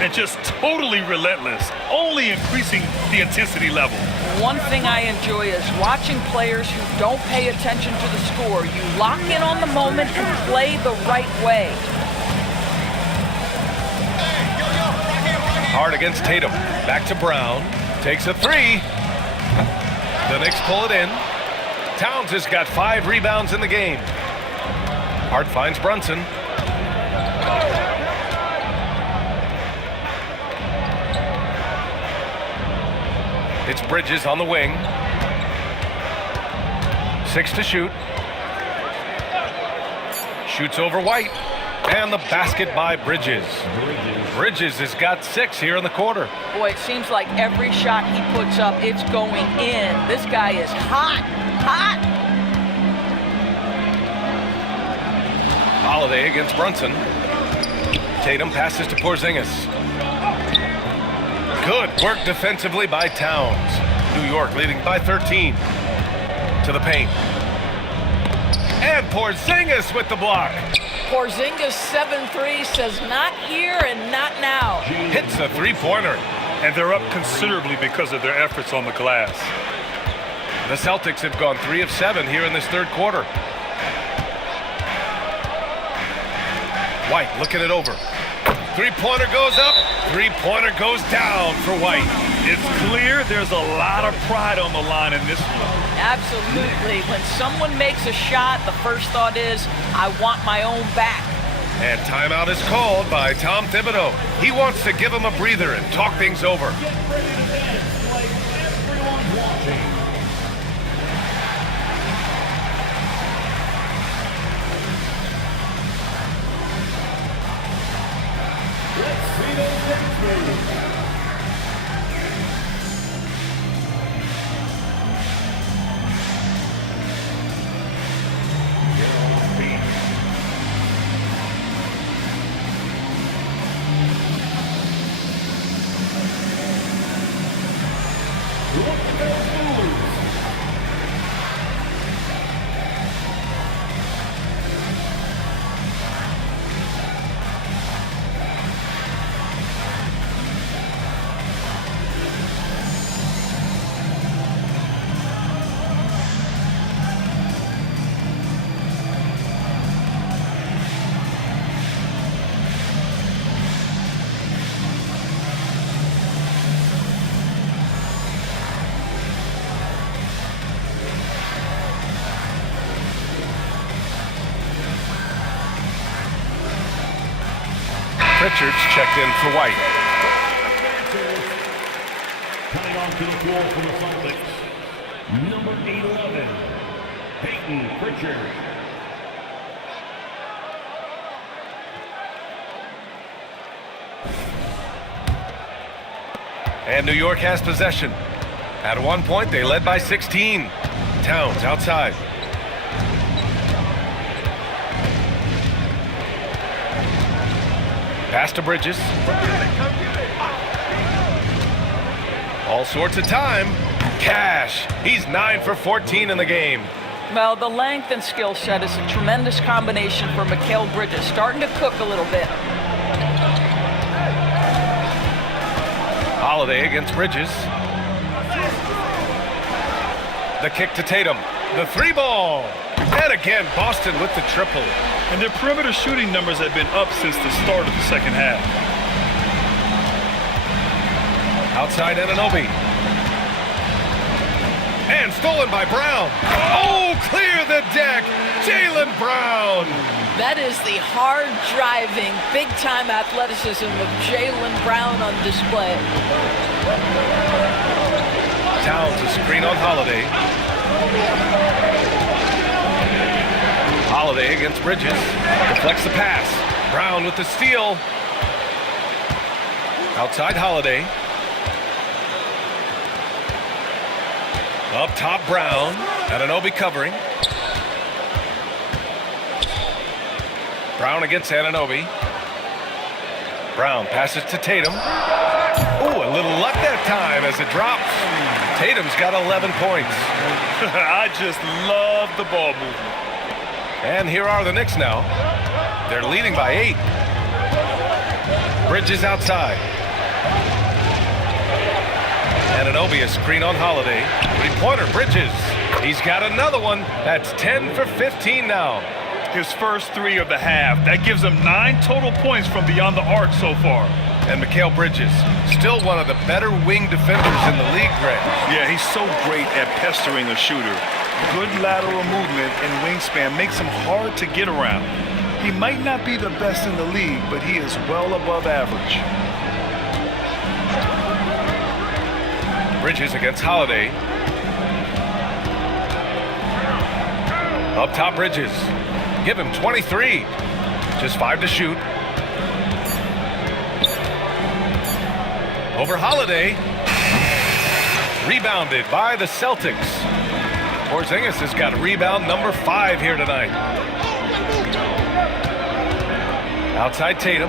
And just totally relentless, only increasing the intensity level. One thing I enjoy is watching players who don't pay attention to the score. You lock in on the moment and play the right way. Hard against Tatum. Back to Brown. Takes a 3. The Knicks pull it in. Towns has got 5 rebounds in the game. Hart finds Brunson. It's Bridges on the wing. 6 to shoot. Shoots over White. And the basket by Bridges. Bridges has got 6 here in the quarter. Boy, it seems like every shot he puts up, it's going in. This guy is hot, hot. Holiday against Brunson. Tatum passes to Porzingis. Good work defensively by Towns. New York leading by 13. To the paint. And Porzingis with the block. Porzingis 7-3 says not here and not now. Hits a 3-pointer. And they're up considerably because of their efforts on the glass. The Celtics have gone 3 of 7 here in this third quarter. White looking it over. 3-pointer goes up. 3-pointer goes down for White. It's clear there's a lot of pride on the line in this one. Absolutely. When someone makes a shot, the first thought is, I want my own back. And timeout is called by Tom Thibodeau. He wants to give him a breather and talk things over. Get ready to dance like everyone's watching. Richards checked in for White. Coming onto the floor for the Celtics, number 11, Peyton Pritchard. And New York has possession. At one point, they led by 16. Towns outside. Pass to Bridges. All sorts of time. Cash. He's 9 for 14 in the game. Well, the length and skill set is a tremendous combination for Mikal Bridges, starting to cook a little bit. Holiday against Bridges. The kick to Tatum. The three ball. And again, Boston with the triple. And their perimeter shooting numbers have been up since the start of the second half. Outside Anunoby. And stolen by Brown. Oh, clear the deck. Jaylen Brown. That is the hard-driving, big-time athleticism of Jaylen Brown on display. Towns a screen on Holiday. Holiday against Bridges. Deflects the pass. Brown with the steal. Outside Holiday. Up top Brown. Anunoby covering. Brown against Anunoby. Brown passes to Tatum. Oh, a little luck that time as it drops. Tatum's got 11 points. I just love the ball movement. And here are the Knicks now. They're leading by 8. Bridges outside. Anunoby a screen on Holiday. Three-pointer Bridges. He's got another one. That's 10 for 15 now. His first 3 of the half. That gives him 9 total points from beyond the arc so far. And Mikal Bridges, still one of the better wing defenders in the league, Greg. Yeah, he's so great at pestering a shooter. Good lateral movement and wingspan makes him hard to get around. He might not be the best in the league, but he is well above average. Bridges against Holiday. Up top Bridges. Give him 23. Just 5 to shoot. Over Holiday. Rebounded by the Celtics. Porzingis has got rebound number 5 here tonight. Outside Tatum.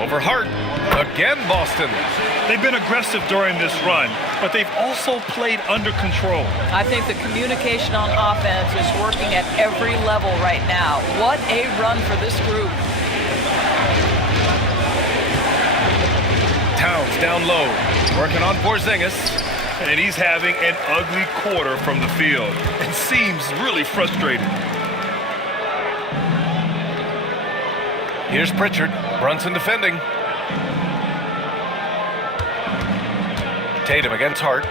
Over Hart. Again Boston. They've been aggressive during this run, but they've also played under control. I think the communication on offense is working at every level right now. What a run for this group. Towns down low, working on Porzingis. And he's having an ugly quarter from the field and seems really frustrated. Here's Pritchard, Brunson defending. Tatum against Hart.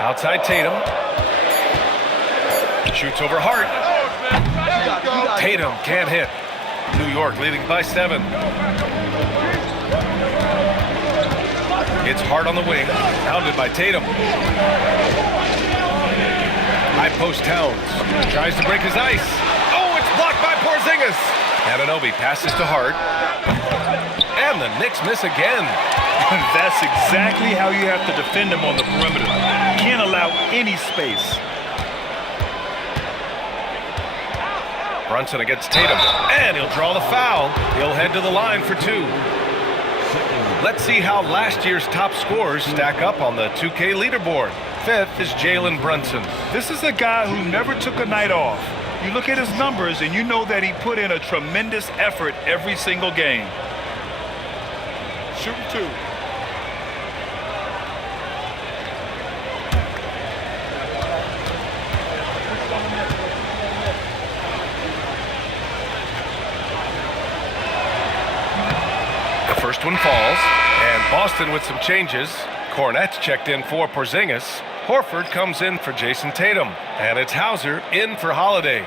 Outside Tatum. Shoots over Hart. Tatum can't hit. New York leading by 7. It's Hart on the wing, pounded by Tatum. High post Towns, tries to break his ice. Oh, Blocked by Porzingis. Anunoby passes to Hart. And the Knicks miss again. That's exactly how you have to defend him on the perimeter. Can't allow any space. Brunson against Tatum, and he'll draw the foul. He'll head to the line for 2. Let's see how last year's top scorers stack up on the 2K leaderboard. 5th is Jalen Brunson. This is a guy who never took a night off. You look at his numbers and you know that he put in a tremendous effort every single game. Shooting 2. First one falls, and Boston with some changes. Cornette's checked in for Porzingis. Horford comes in for Jason Tatum, and it's Hauser in for Holiday.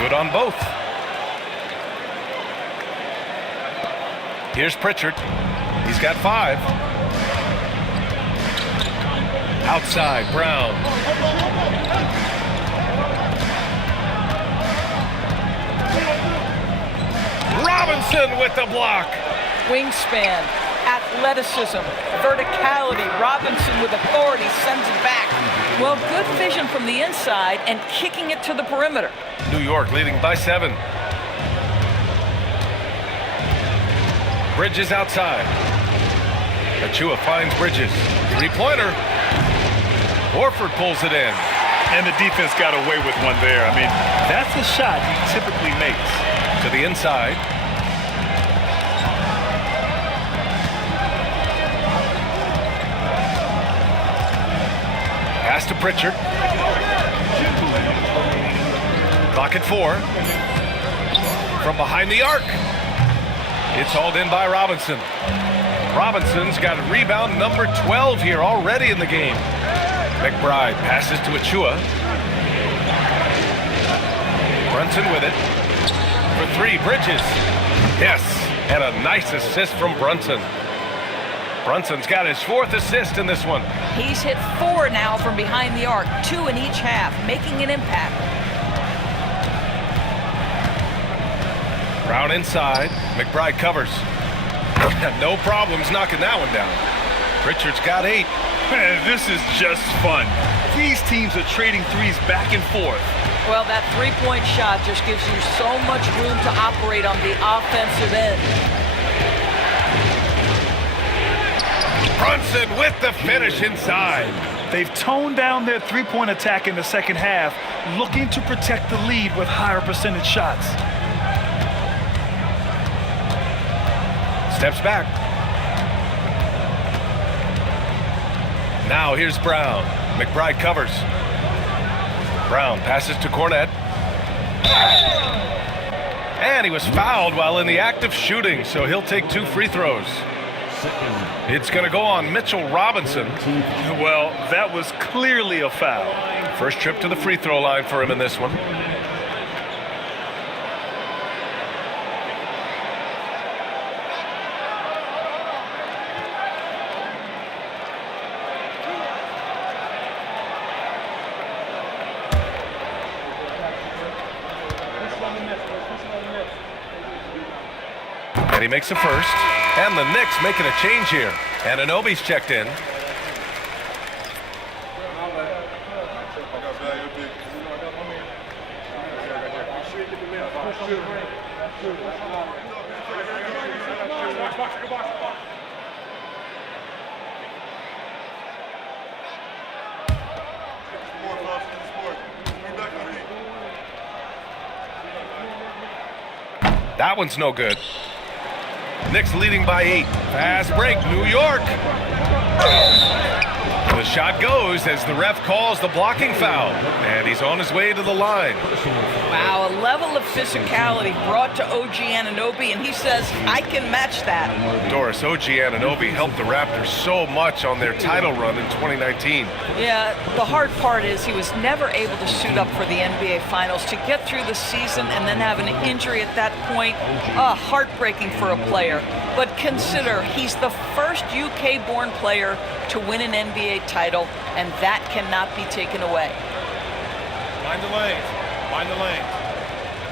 Good on both. Here's Pritchard. He's got 5. Outside, Brown. Robinson with the block. Wingspan, athleticism, verticality. Robinson with authority sends it back. Well, good vision from the inside and kicking it to the perimeter. New York leading by 7. Bridges outside. Achua finds Bridges. 3-pointer. Horford pulls it in. And the defense got away with one there. I mean, that's a shot he typically makes. To the inside. Pass to Pritchard. Clock at 4. From behind the arc. It's hauled in by Robinson. Robinson's got rebound number 12 here already in the game. McBride passes to Achua. Brunson with it. For 3, Bridges. Yes, and a nice assist from Brunson. Brunson's got his 4th assist in this one. He's hit 4 now from behind the arc, 2 in each half, making an impact. Brown inside. McBride covers. No problems knocking that one down. Pritchard's got 8. This is just fun. These teams are trading threes back and forth. Well, that 3-point shot just gives you so much room to operate on the offensive end. Brunson with the finish inside. They've toned down their three-point attack in the second half, looking to protect the lead with higher percentage shots. Steps back. Now here's Brown. McBride covers. Brown passes to Cornette. And he was fouled while in the act of shooting, so he'll take 2 free throws. It's going to go on Mitchell Robinson. Well, that was clearly a foul. First trip to the free throw line for him in this one. And he makes a first. And the Knicks making a change here. And Anunoby's checked in. That one's no good. Knicks leading by 8. Fast break, New York. The shot goes as the ref calls the blocking foul, and he's on his way to the line. Wow, a level of physicality brought to OG Anunoby, and he says, I can match that. Doris, OG Anunoby helped the Raptors so much on their title run in 2019. Yeah, the hard part is he was never able to suit up for the NBA Finals. To get through the season and then have an injury at that point, heartbreaking for a player. But consider, he's the first UK-born player to win an NBA title, and that cannot be taken away. Mind the lane. Mind the lane.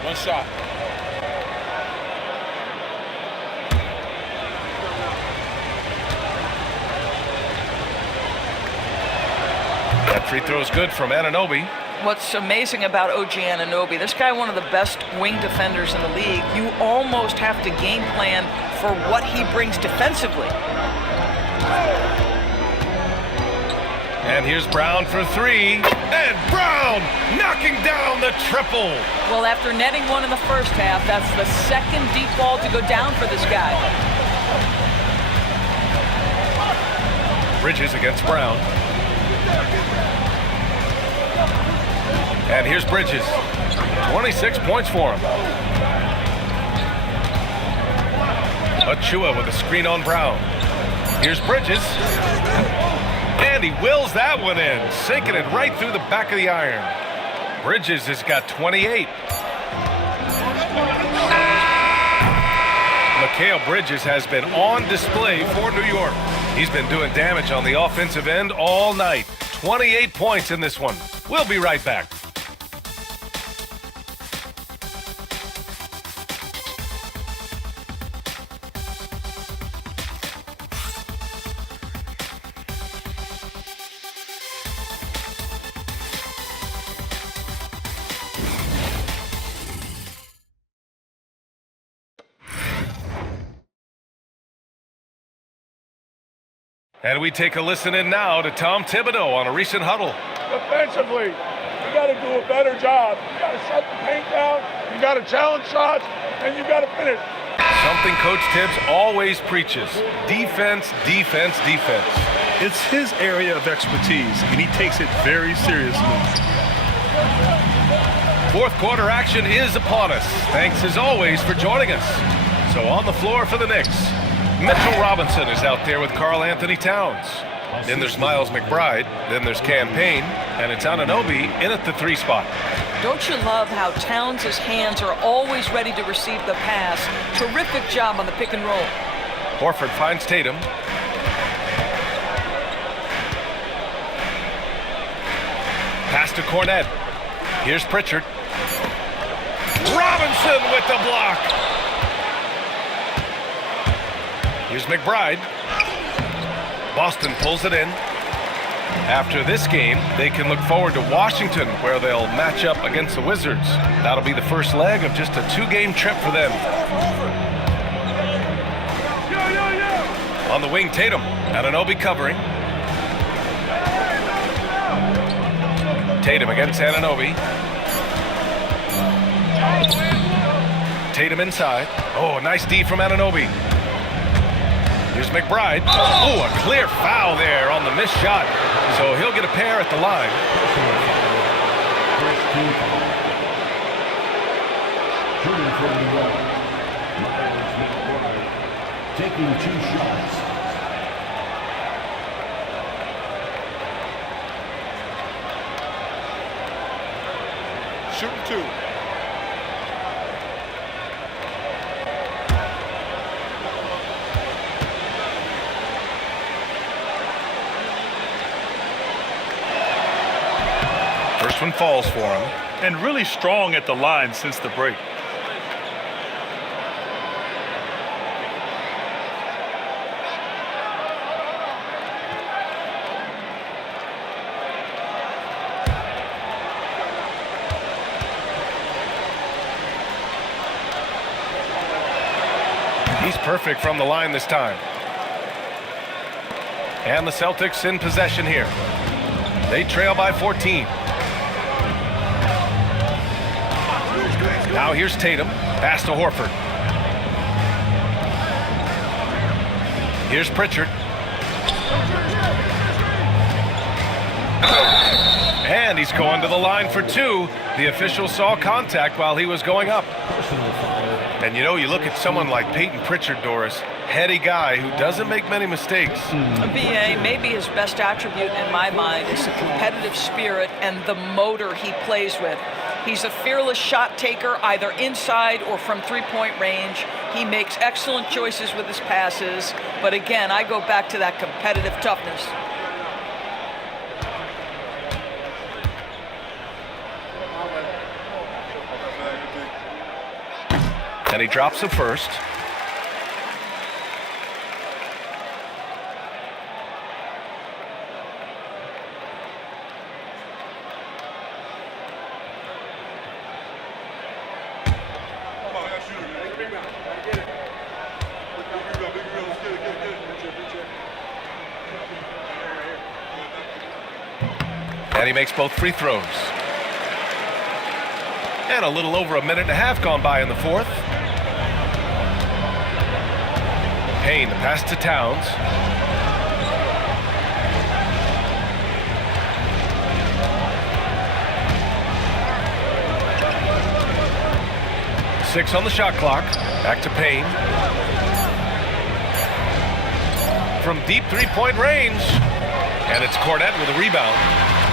One shot. That free throw's good from Anunoby. What's amazing about OG Anunoby, this guy one of the best wing defenders in the league. You almost have to game plan for what he brings defensively. And here's Brown for three. And Brown knocking down the triple. Well, after netting one in the first half, that's the second deep ball to go down for this guy. Bridges against Brown. And here's Bridges. 26 points for him. Achua with a screen on Brown. Here's Bridges. And he wills that one in, sinking it right through the back of the iron. Bridges has got 28. Mikal Bridges has been on display for New York. He's been doing damage on the offensive end all night. 28 points in this one. We'll be right back. And we take a listen in now to Tom Thibodeau on a recent huddle. Defensively, you got to do a better job. You got to shut the paint down, you got to challenge shots, and you got to finish. Something Coach Tibbs always preaches: defense, defense, defense. It's his area of expertise, and he takes it very seriously. Fourth quarter action is upon us. Thanks as always for joining us. So on the floor for the Knicks, Mitchell Robinson is out there with Karl Anthony Towns. Then there's Miles McBride. Then there's Cam Payne. And it's Anunoby in at the 3 spot. Don't you love how Towns' hands are always ready to receive the pass? Terrific job on the pick and roll. Horford finds Tatum. Pass to Cornette. Here's Pritchard. Robinson with the block. Here's McBride. Boston pulls it in. After this game, they can look forward to Washington, where they'll match up against the Wizards. That'll be the first leg of just a 2-game trip for them. On the wing, Tatum. Anunoby covering. Tatum against Anunoby. Tatum inside. Oh, nice D from Anunoby. Here's McBride. Oh, a clear foul there on the missed shot. So he'll get a pair at the line. Taking 2 shots. Shooting 2. First one falls for him. And really strong at the line since the break. He's perfect from the line this time. And the Celtics in possession here. They trail by 14. Now here's Tatum. Pass to Horford. Here's Pritchard. And he's going to the line for two. The official saw contact while he was going up. And you know, you look at someone like Peyton Pritchard, Doris, heady guy who doesn't make many mistakes. BA, maybe his best attribute in my mind is the competitive spirit and the motor he plays with. He's a fearless shot taker, either inside or from three-point range. He makes excellent choices with his passes. But again, I go back to that competitive toughness. And he drops the first. And he makes both free throws. And a little over a minute and a half gone by in the fourth. Payne, the pass to Towns. Six on the shot clock. Back to Payne. From deep three-point range. And it's Cornette with a rebound.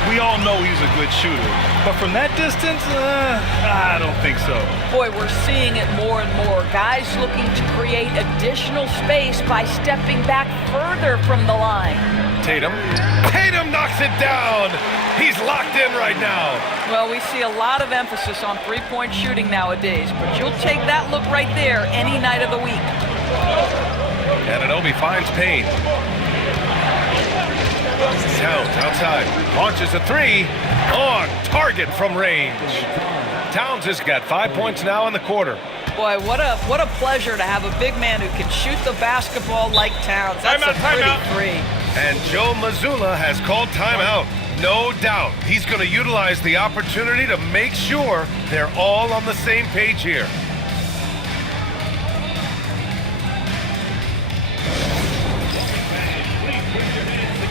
We all know he's a good shooter, but from that distance, I don't think so. Boy, we're seeing it more and more. Guys looking to create additional space by stepping back further from the line. Tatum knocks it down. He's locked in right now. Well, we see a lot of emphasis on three-point shooting nowadays, but you'll take that look right there any night of the week. Anunoby finds Payne. Towns outside, launches a three, on target from range. Towns has got 5 points now in the quarter. Boy, what a pleasure to have a big man who can shoot the basketball like Towns. That's a pretty three. And Joe Mazzulla has called timeout. No doubt he's going to utilize the opportunity to make sure they're all on the same page here.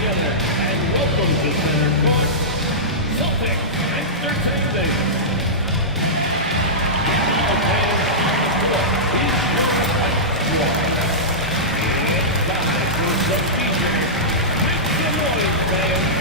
And welcome to center court, Celtics Entertainment. It's time for some features. Make some noise, fans.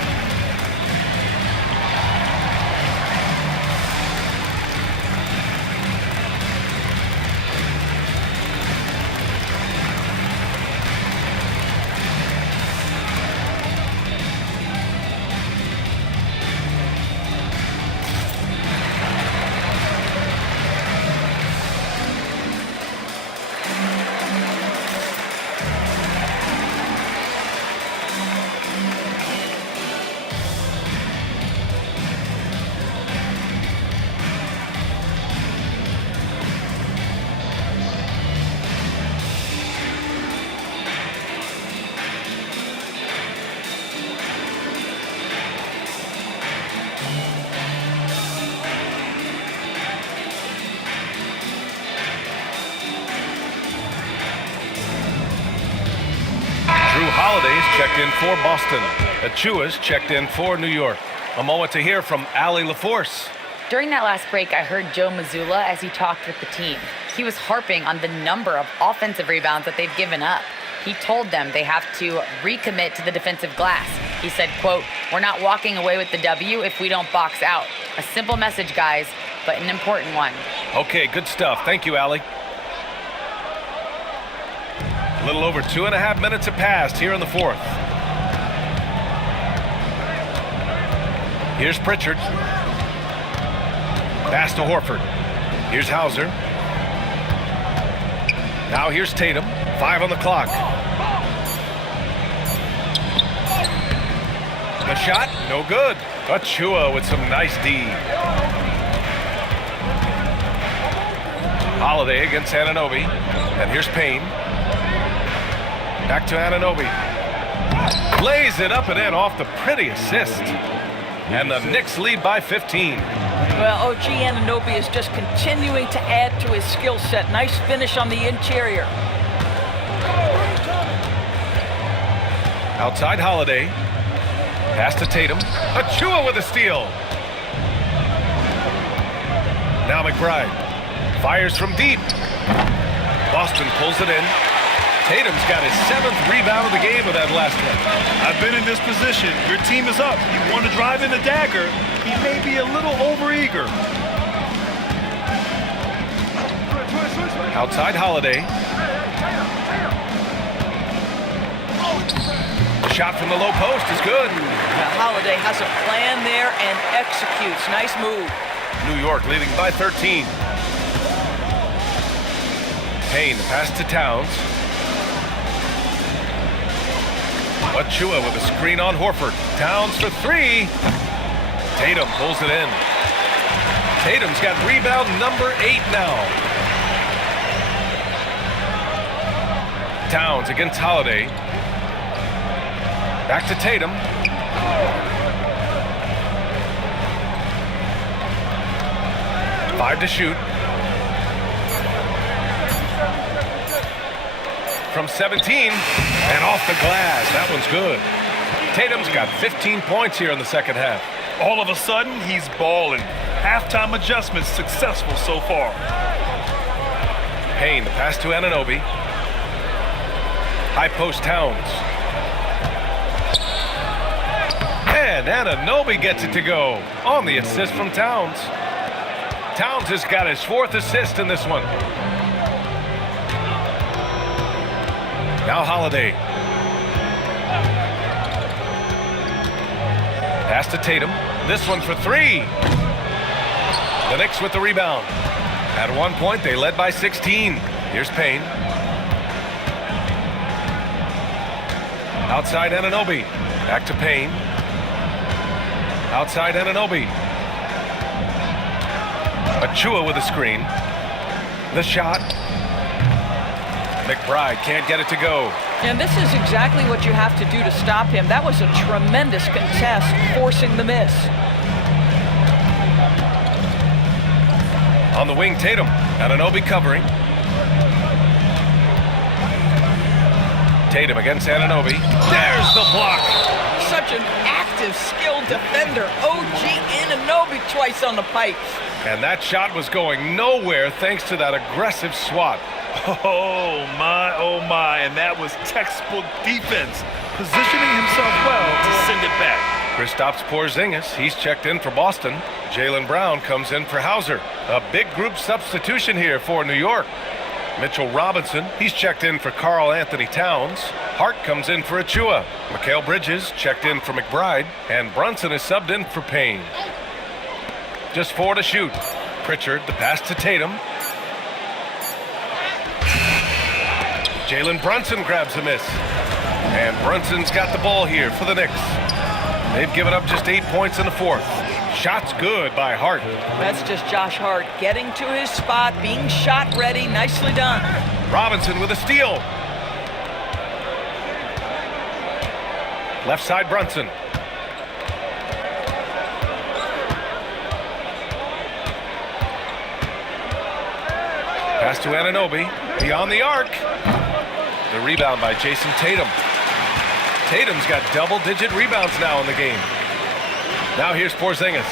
Holiday's checked in for Boston. Achua's checked in for New York. A moment to hear from Allie LaForce. During that last break, I heard Joe Mazzulla as he talked with the team. He was harping on the number of offensive rebounds that they've given up. He told them they have to recommit to the defensive glass. He said, quote, "We're not walking away with the W if we don't box out." A simple message, guys, but an important one. Okay, good stuff. Thank you, Allie. A little over 2.5 minutes have passed here in the fourth. Here's Pritchard. Pass to Horford. Here's Hauser. Now here's Tatum. 5 on the clock. The shot, no good. Achua with some nice D. Holiday against Anunoby. And here's Payne. Back to Anunoby. Lays it up and in off the pretty assist. And the Knicks lead by 15. Well, OG Anunoby is just continuing to add to his skill set. Nice finish on the interior. Outside Holiday. Pass to Tatum. Achua with a steal. Now McBride fires from deep. Boston pulls it in. Tatum's got his 7th rebound of the game with that last one. I've been in this position. Your team is up. You want to drive in the dagger. He may be a little overeager. Outside Holiday. Shot from the low post is good. Holiday has a plan there and executes. Nice move. New York leading by 13. Payne, the pass to Towns. Achua with a screen on Horford. Towns for 3. Tatum pulls it in. Tatum's got rebound number 8 now. Towns against Holiday. Back to Tatum. Five to shoot. From 17 and off the glass. That one's good. Tatum's got 15 points here in the second half. All of a sudden, he's balling. Halftime adjustments successful so far. Payne, the pass to Anunoby. High post Towns. And Anunoby gets it to go on the assist from Towns. Towns has got his 4th assist in this one. Now Holiday. Pass to Tatum. This one for 3. The Knicks with the rebound. At one point, they led by 16. Here's Payne. Outside Anunoby. Back to Payne. Outside Anunoby. Achua with a screen. The shot. McBride can't get it to go. And this is exactly what you have to do to stop him. That was a tremendous contest, forcing the miss. On the wing, Tatum. Anunoby covering. Tatum against Anunoby. There's the block. Such an active, skilled defender. OG Anunoby twice on the pipes. And that shot was going nowhere thanks to that aggressive swat. Oh my, and that was textbook defense, positioning himself well to send it back. Kristaps Porzingis, he's checked in for Boston. Jaylen Brown comes in for Hauser. A big group substitution here for New York. Mitchell Robinson, he's checked in for Karl Anthony Towns. Hart comes in for Achua. Mikal Bridges checked in for McBride. And Brunson is subbed in for Payne. Just 4 to shoot. Pritchard, the pass to Tatum. Jalen Brunson grabs a miss. And Brunson's got the ball here for the Knicks. They've given up just 8 points in the 4th. Shot's good by Hart. That's just Josh Hart getting to his spot, being shot ready. Nicely done. Robinson with a steal. Left side Brunson. Pass to Anunoby. Beyond the arc. The rebound by Jason Tatum. Tatum's got double-digit rebounds now in the game. Now here's Porzingis.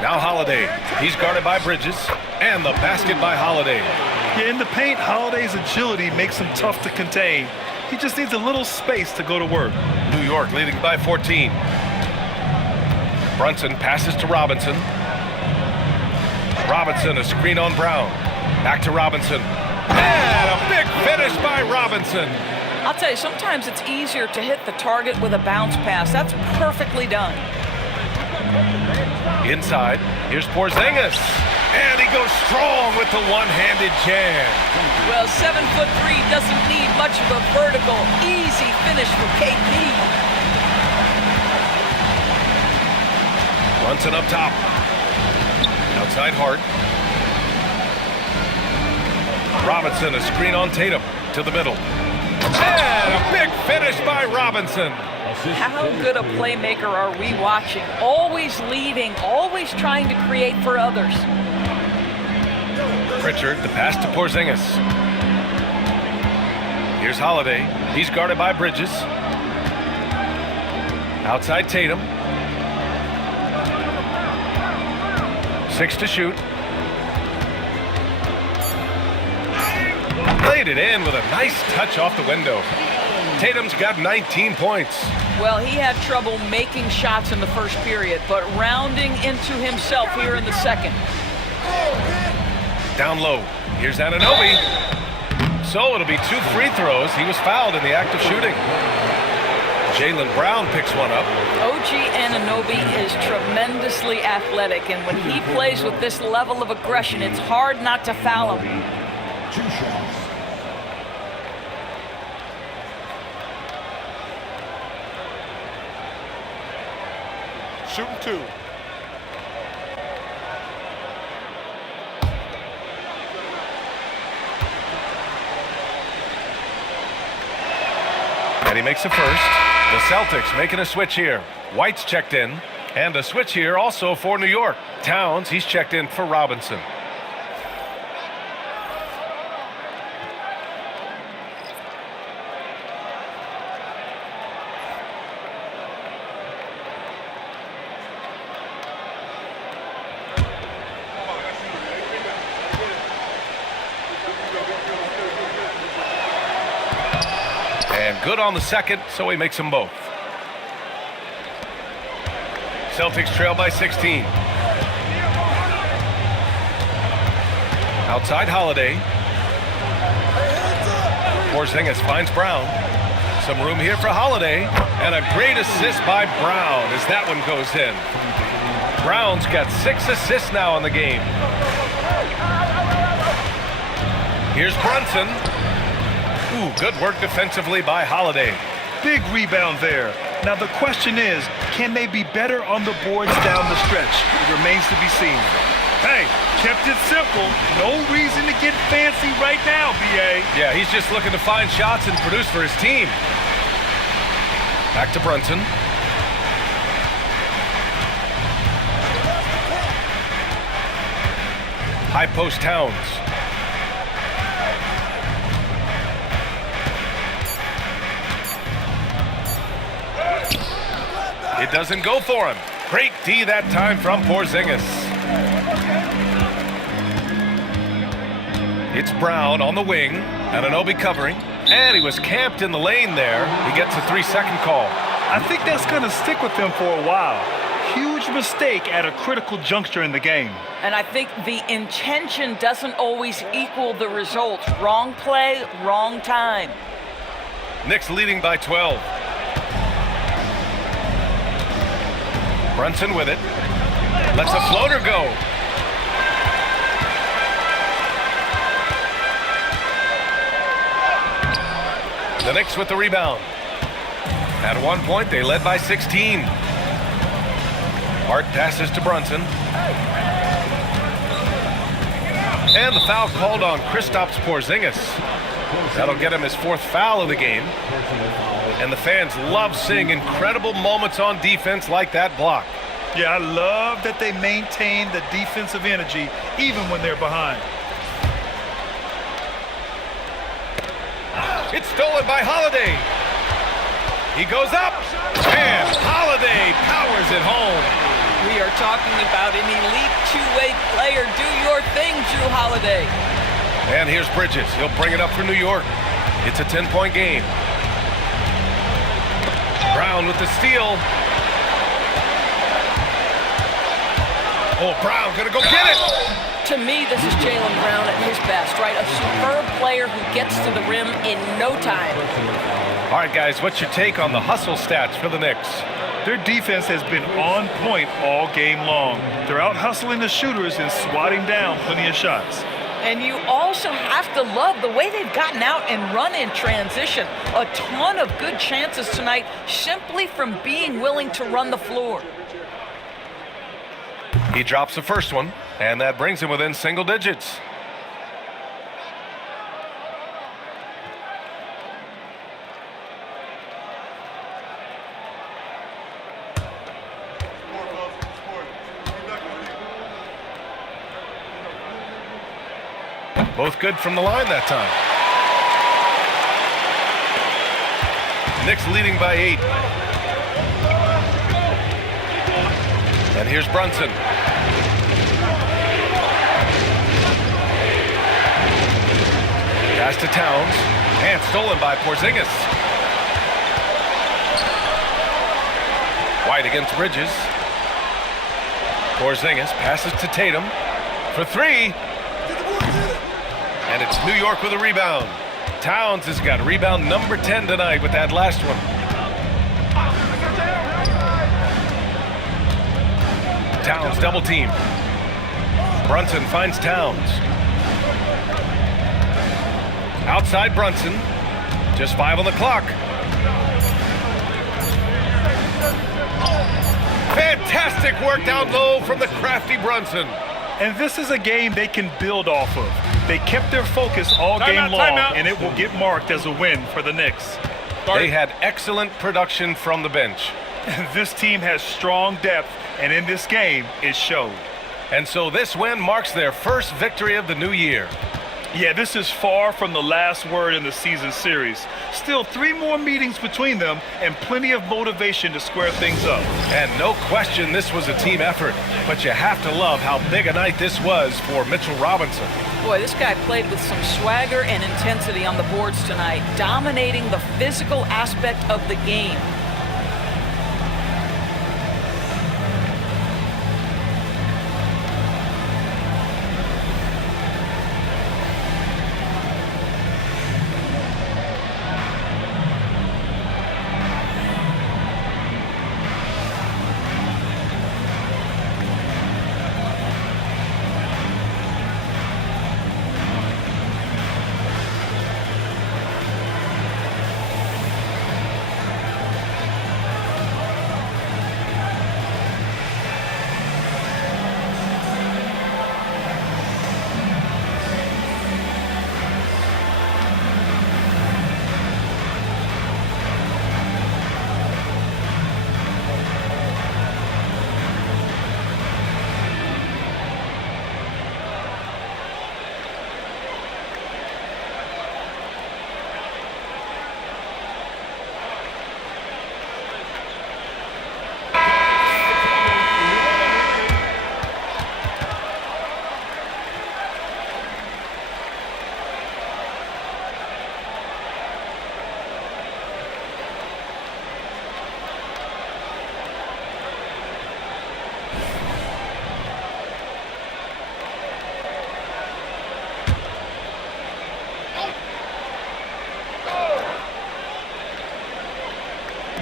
Now Holiday. He's guarded by Bridges. And the basket by Holiday. Yeah, in the paint, Holiday's agility makes him tough to contain. He just needs a little space to go to work. New York leading by 14. Brunson passes to Robinson. Robinson, a screen on Brown. Back to Robinson. And a big finish by Robinson. I'll tell you, sometimes it's easier to hit the target with a bounce pass. That's perfectly done. Inside, here's Porzingis. And he goes strong with the one-handed jam. Well, 7'3" doesn't need much of a vertical. Easy finish for KP. Brunson up top. Outside Hart. Robinson, a screen on Tatum to the middle. And a big finish by Robinson. How good a playmaker are we watching? Always leading, always trying to create for others. Pritchard, the pass to Porzingis. Here's Holiday. He's guarded by Bridges. Outside Tatum. 6 to shoot. Laid it in with a nice touch off the window. Tatum's got 19 points. Well, he had trouble making shots in the first period, but rounding into himself here in the second. Down low. Here's Anunoby. So it'll be 2 free throws. He was fouled in the act of shooting. Jaylen Brown picks one up. OG Anunoby is tremendously athletic, and when he plays with this level of aggression, it's hard not to foul him. 2 shots. Shooting 2. And he makes the first. The Celtics making a switch here. White's checked in. And a switch here also for New York. Towns, he's checked in for Robinson. And good on the second, so he makes them both. Celtics trail by 16. Outside Holiday. Porzingis finds Brown. Some room here for Holiday. And a great assist by Brown as that one goes in. Brown's got 6 assists now in the game. Here's Brunson. Ooh, good work defensively by Holiday. Big rebound there. Now the question is, can they be better on the boards down the stretch? It remains to be seen. Hey, kept it simple. No reason to get fancy right now, BA. Yeah, he's just looking to find shots and produce for his team. Back to Brunson. High post Towns. It doesn't go for him. Great D that time from Porzingis. It's Brown on the wing. Anunoby covering. And he was camped in the lane there. He gets a 3-second call. I think that's going to stick with them for a while. Huge mistake at a critical juncture in the game. And I think the intention doesn't always equal the result. Wrong play, wrong time. Knicks leading by 12. Brunson with it. Lets a floater go. The Knicks with the rebound. At one point, they led by 16. Hart passes to Brunson. And the foul called on Kristaps Porzingis. That'll get him his 4th foul of the game. And the fans love seeing incredible moments on defense like that block. Yeah, I love that they maintain the defensive energy even when they're behind. It's stolen by Holiday. He goes up, and Holiday powers it home. We are talking about an elite two-way player. Do your thing, Drew Holiday. And here's Bridges. He'll bring it up for New York. It's a 10-point game. Brown with the steal. Oh, Brown gonna go get it. To me, this is Jaylen Brown at his best, right? A superb player who gets to the rim in no time. All right, guys, what's your take on the hustle stats for the Knicks? Their defense has been on point all game long. They're out hustling the shooters and swatting down plenty of shots. And you also have to love the way they've gotten out and run in transition. A ton of good chances tonight simply from being willing to run the floor. He drops the first one, and that brings him within single digits. Both good from the line that time. Knicks leading by 8. And here's Brunson. Pass to Towns. And stolen by Porzingis. White against Bridges. Porzingis passes to Tatum for 3. And it's New York with a rebound. Towns has got rebound number 10 tonight with that last one. Towns double team. Brunson finds Towns. Outside Brunson. Just 5 on the clock. Fantastic work down low from the crafty Brunson. And this is a game they can build off of. They kept their focus all game long, and it will get marked as a win for the Knicks. They had excellent production from the bench. This team has strong depth, and in this game, it showed. And so this win marks their first victory of the new year. Yeah, this is far from the last word in the season series. Still 3 more meetings between them and plenty of motivation to square things up. And no question this was a team effort, but you have to love how big a night this was for Mitchell Robinson. Boy, this guy played with some swagger and intensity on the boards tonight, dominating the physical aspect of the game.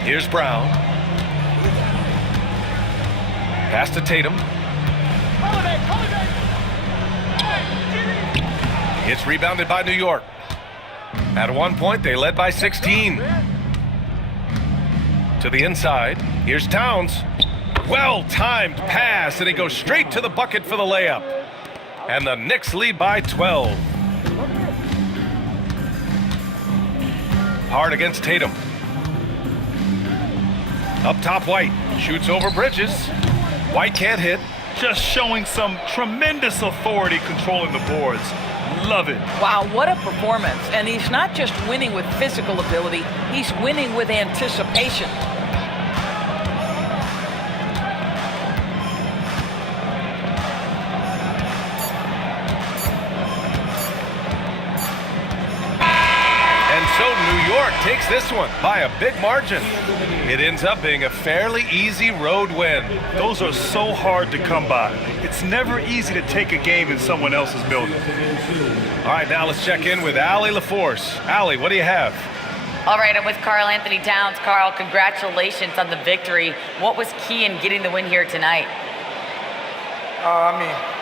Here's Brown. Pass to Tatum. It's rebounded by New York. At one point, they led by 16. To the inside. Here's Towns. Well-timed pass, and he goes straight to the bucket for the layup. And the Knicks lead by 12. Hard against Tatum. Up top, White. Shoots over Bridges. White can't hit. Just showing some tremendous authority controlling the boards. Love it. Wow, what a performance. And he's not just winning with physical ability, he's winning with anticipation. So New York takes this one by a big margin. It ends up being a fairly easy road win. Those are so hard to come by. It's never easy to take a game in someone else's building. All right, now let's check in with Allie LaForce. Allie, what do you have? All right, I'm with Karl Anthony Towns. Karl, congratulations on the victory. What was key in getting the win here tonight?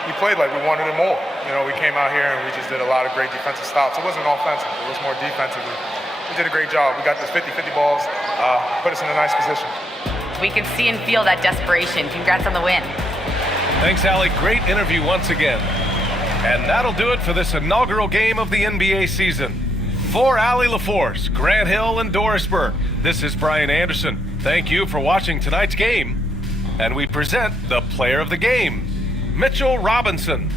We played like we wanted it more. You know, we came out here and we just did a lot of great defensive stops. It wasn't offensive, it was more defensively. We did a great job. We got the 50-50 balls, put us in a nice position. We can see and feel that desperation. Congrats on the win. Thanks, Allie. Great interview once again. And that'll do it for this inaugural game of the NBA season. For Allie LaForce, Grant Hill, and Dorisburg, this is Brian Anderson. Thank you for watching tonight's game. And we present the player of the game, Mitchell Robinson.